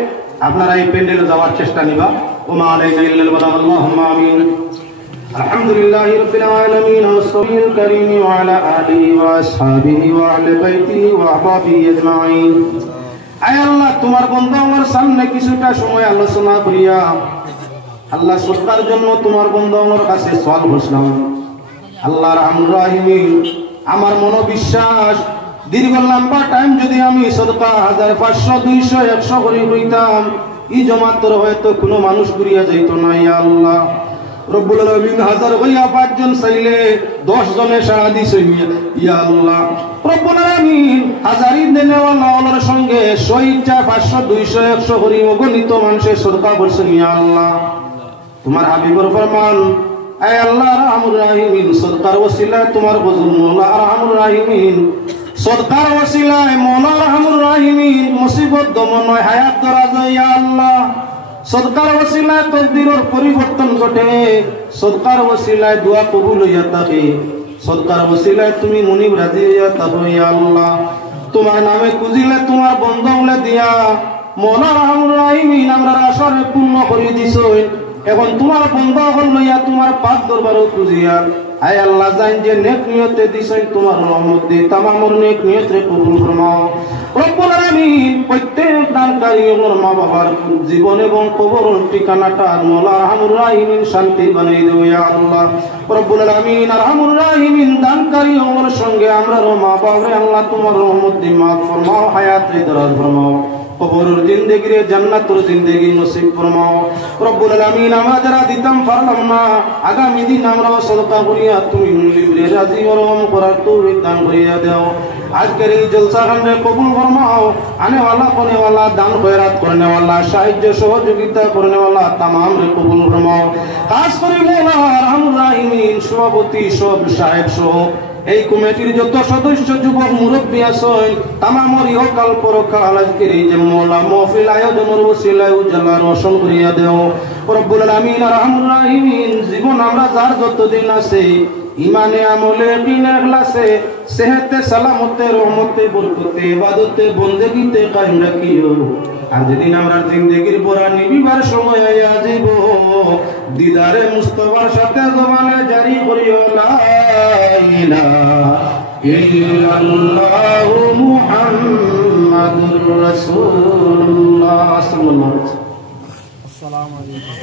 আপনারা এই প্যান্ডেলে যাওয়ার চেষ্টা নিবা। ওমা আলাইনা ইল্লাল বালাগ, আল্লাহুম্মা আমিন। আলহামদুলিল্লাহি রাব্বিল আলামিন ওয়াস-সালাতুল কারীম ওয়া আলা আলিহি ওয়া আসহাবিহি ওয়া আহলি বাইতিহি ওয়া আহবাবিহি আজমাইন। আয় আল্লাহ, তোমার বান্দা আমার সামনে কিছুটা সময় আলোচনা করিয়া আল্লাহ সত্তার জন্য তোমার বান্দা আমার কাছে সওয়াল করলাম। আল্লাহর রাহমুর রাহিমিন, আমার মনোবিশ্বাস দীর্ঘ লম্বা টাইম যদি আমি সদকা 1000 500 200 100 করে হইতাম, এই জমাতের হয়তো কোনো মানুষ করিয়া যাইত না। ইয়া আল্লাহ রব্বুল আলামিন, 1000 হইয়া 5 জন চাইলে 10 জনে সাড়া দিছে। ইয়া আল্লাহ রব্বুল আলামিন, হাজারিন দেনেওয়ালার সঙ্গে 100 500 200 100 করে অগণিত মানুষের সদকা করছেন। ইয়া আল্লাহ তোমার হাবিবের ফরমান, আয় আল্লাহ রাহমুর রাহিমিন, সদকার ওসিলায় তোমার বুজুর্গ মওলা রাহমুর রাহিমিন, সদকার ওসিলায় মওলা রাহমুর রাহিমিন মুসিবত দমন হয়, হায়াত দরাজ হয়। ইয়া আল্লাহ সদকার ওসিলায় তকদিরের পরিবর্তন ঘটে, সদকার ওসিলায় দোয়া কবুল হইয়া থাকে, সদকার ওসিলায় তুমি মুনিব রাজি হইয়া থাকো। ইয়া আল্লাহ তোমার নামে খুঁজিলে তোমার বন্ধলে দিয়া মওলা রাহমুর রাহিমিন আমরা আশারে পূর্ণ করে দিছো। এখন তোমার বন্ধ হল লইয়া তোমার পাক দরবারও খুঁজিয়া, আয় আল্লাহ জান যে নেক নিয়তে দিছেন তোমার রহমত দিয়ে তামামর নেক নিয়তে কবুল ফরমাও। রব্বুল আলামিন প্রত্যেক দানকারী ওর মা বাবার জীবন এবং কবর ঠিকানাটা মওলা আরহামুর রাহিমিন শান্তি বানাই দেও ইয়া আল্লাহ রব্বুল আলামিন আরহামুর রাহিমিন দানকারী ওর সঙ্গে আমরা মা বাবারে আল্লাহ তোমার রহমত দিয়ে মাফ ফরমাও হায়াতে দরাজ ফরমাও কবরের জিন্দেগি রে জান্নাতের জিন্দেগি নসিব ফরমাও রব্বুল আলামিন আমরা যারা দিতাম পারলাম না আগামী দিন আমরা সদকা করিয়া তুমি লিবরে রাজি রহম করার তৌফিক দান করিয়া দাও আজকের এই জলসা খানে কবুল ফরমাও আনে वाला करने वाला दान खैरात करने वाला साहित्य सहयोगिता करने वाला तमाम रे कबूल फरमाओ खास করে মওলা আরহামুর রাহিমিন সভাপতি সব সাহেব সহ এই কমিটির যত সদস্য যুবক মুরব্বী আছেন তামামর ইহকাল পরকাল আজকের এই যে মওলা মাহফিল আয়োজনের ওসিলায় উজালা রোশন করিয়া দেও রব্বুল আলামিন আরহামুর রাহিমিন জীবন আমরা যার যতদিন আছে ইমানে আমলে বিনা ইখলাসে সেহতে সালামতে রহমতে বরকতে ইবাদতে বন্দেগীতে কায়েম রাখিও আর যেদিন আমরা জিন্দেগির পরা নিবিবার সময় আইয়া যাইব দিদারে মুস্তাফার সাথে জবানে জারি করিও লা ইলাহা ইল্লাল্লাহু মুহাম্মাদুর রাসূলুল্লাহ সাল্লাল্লাহু আলাইহি ওয়াসাল্লাম আসসালামু আলাইকুম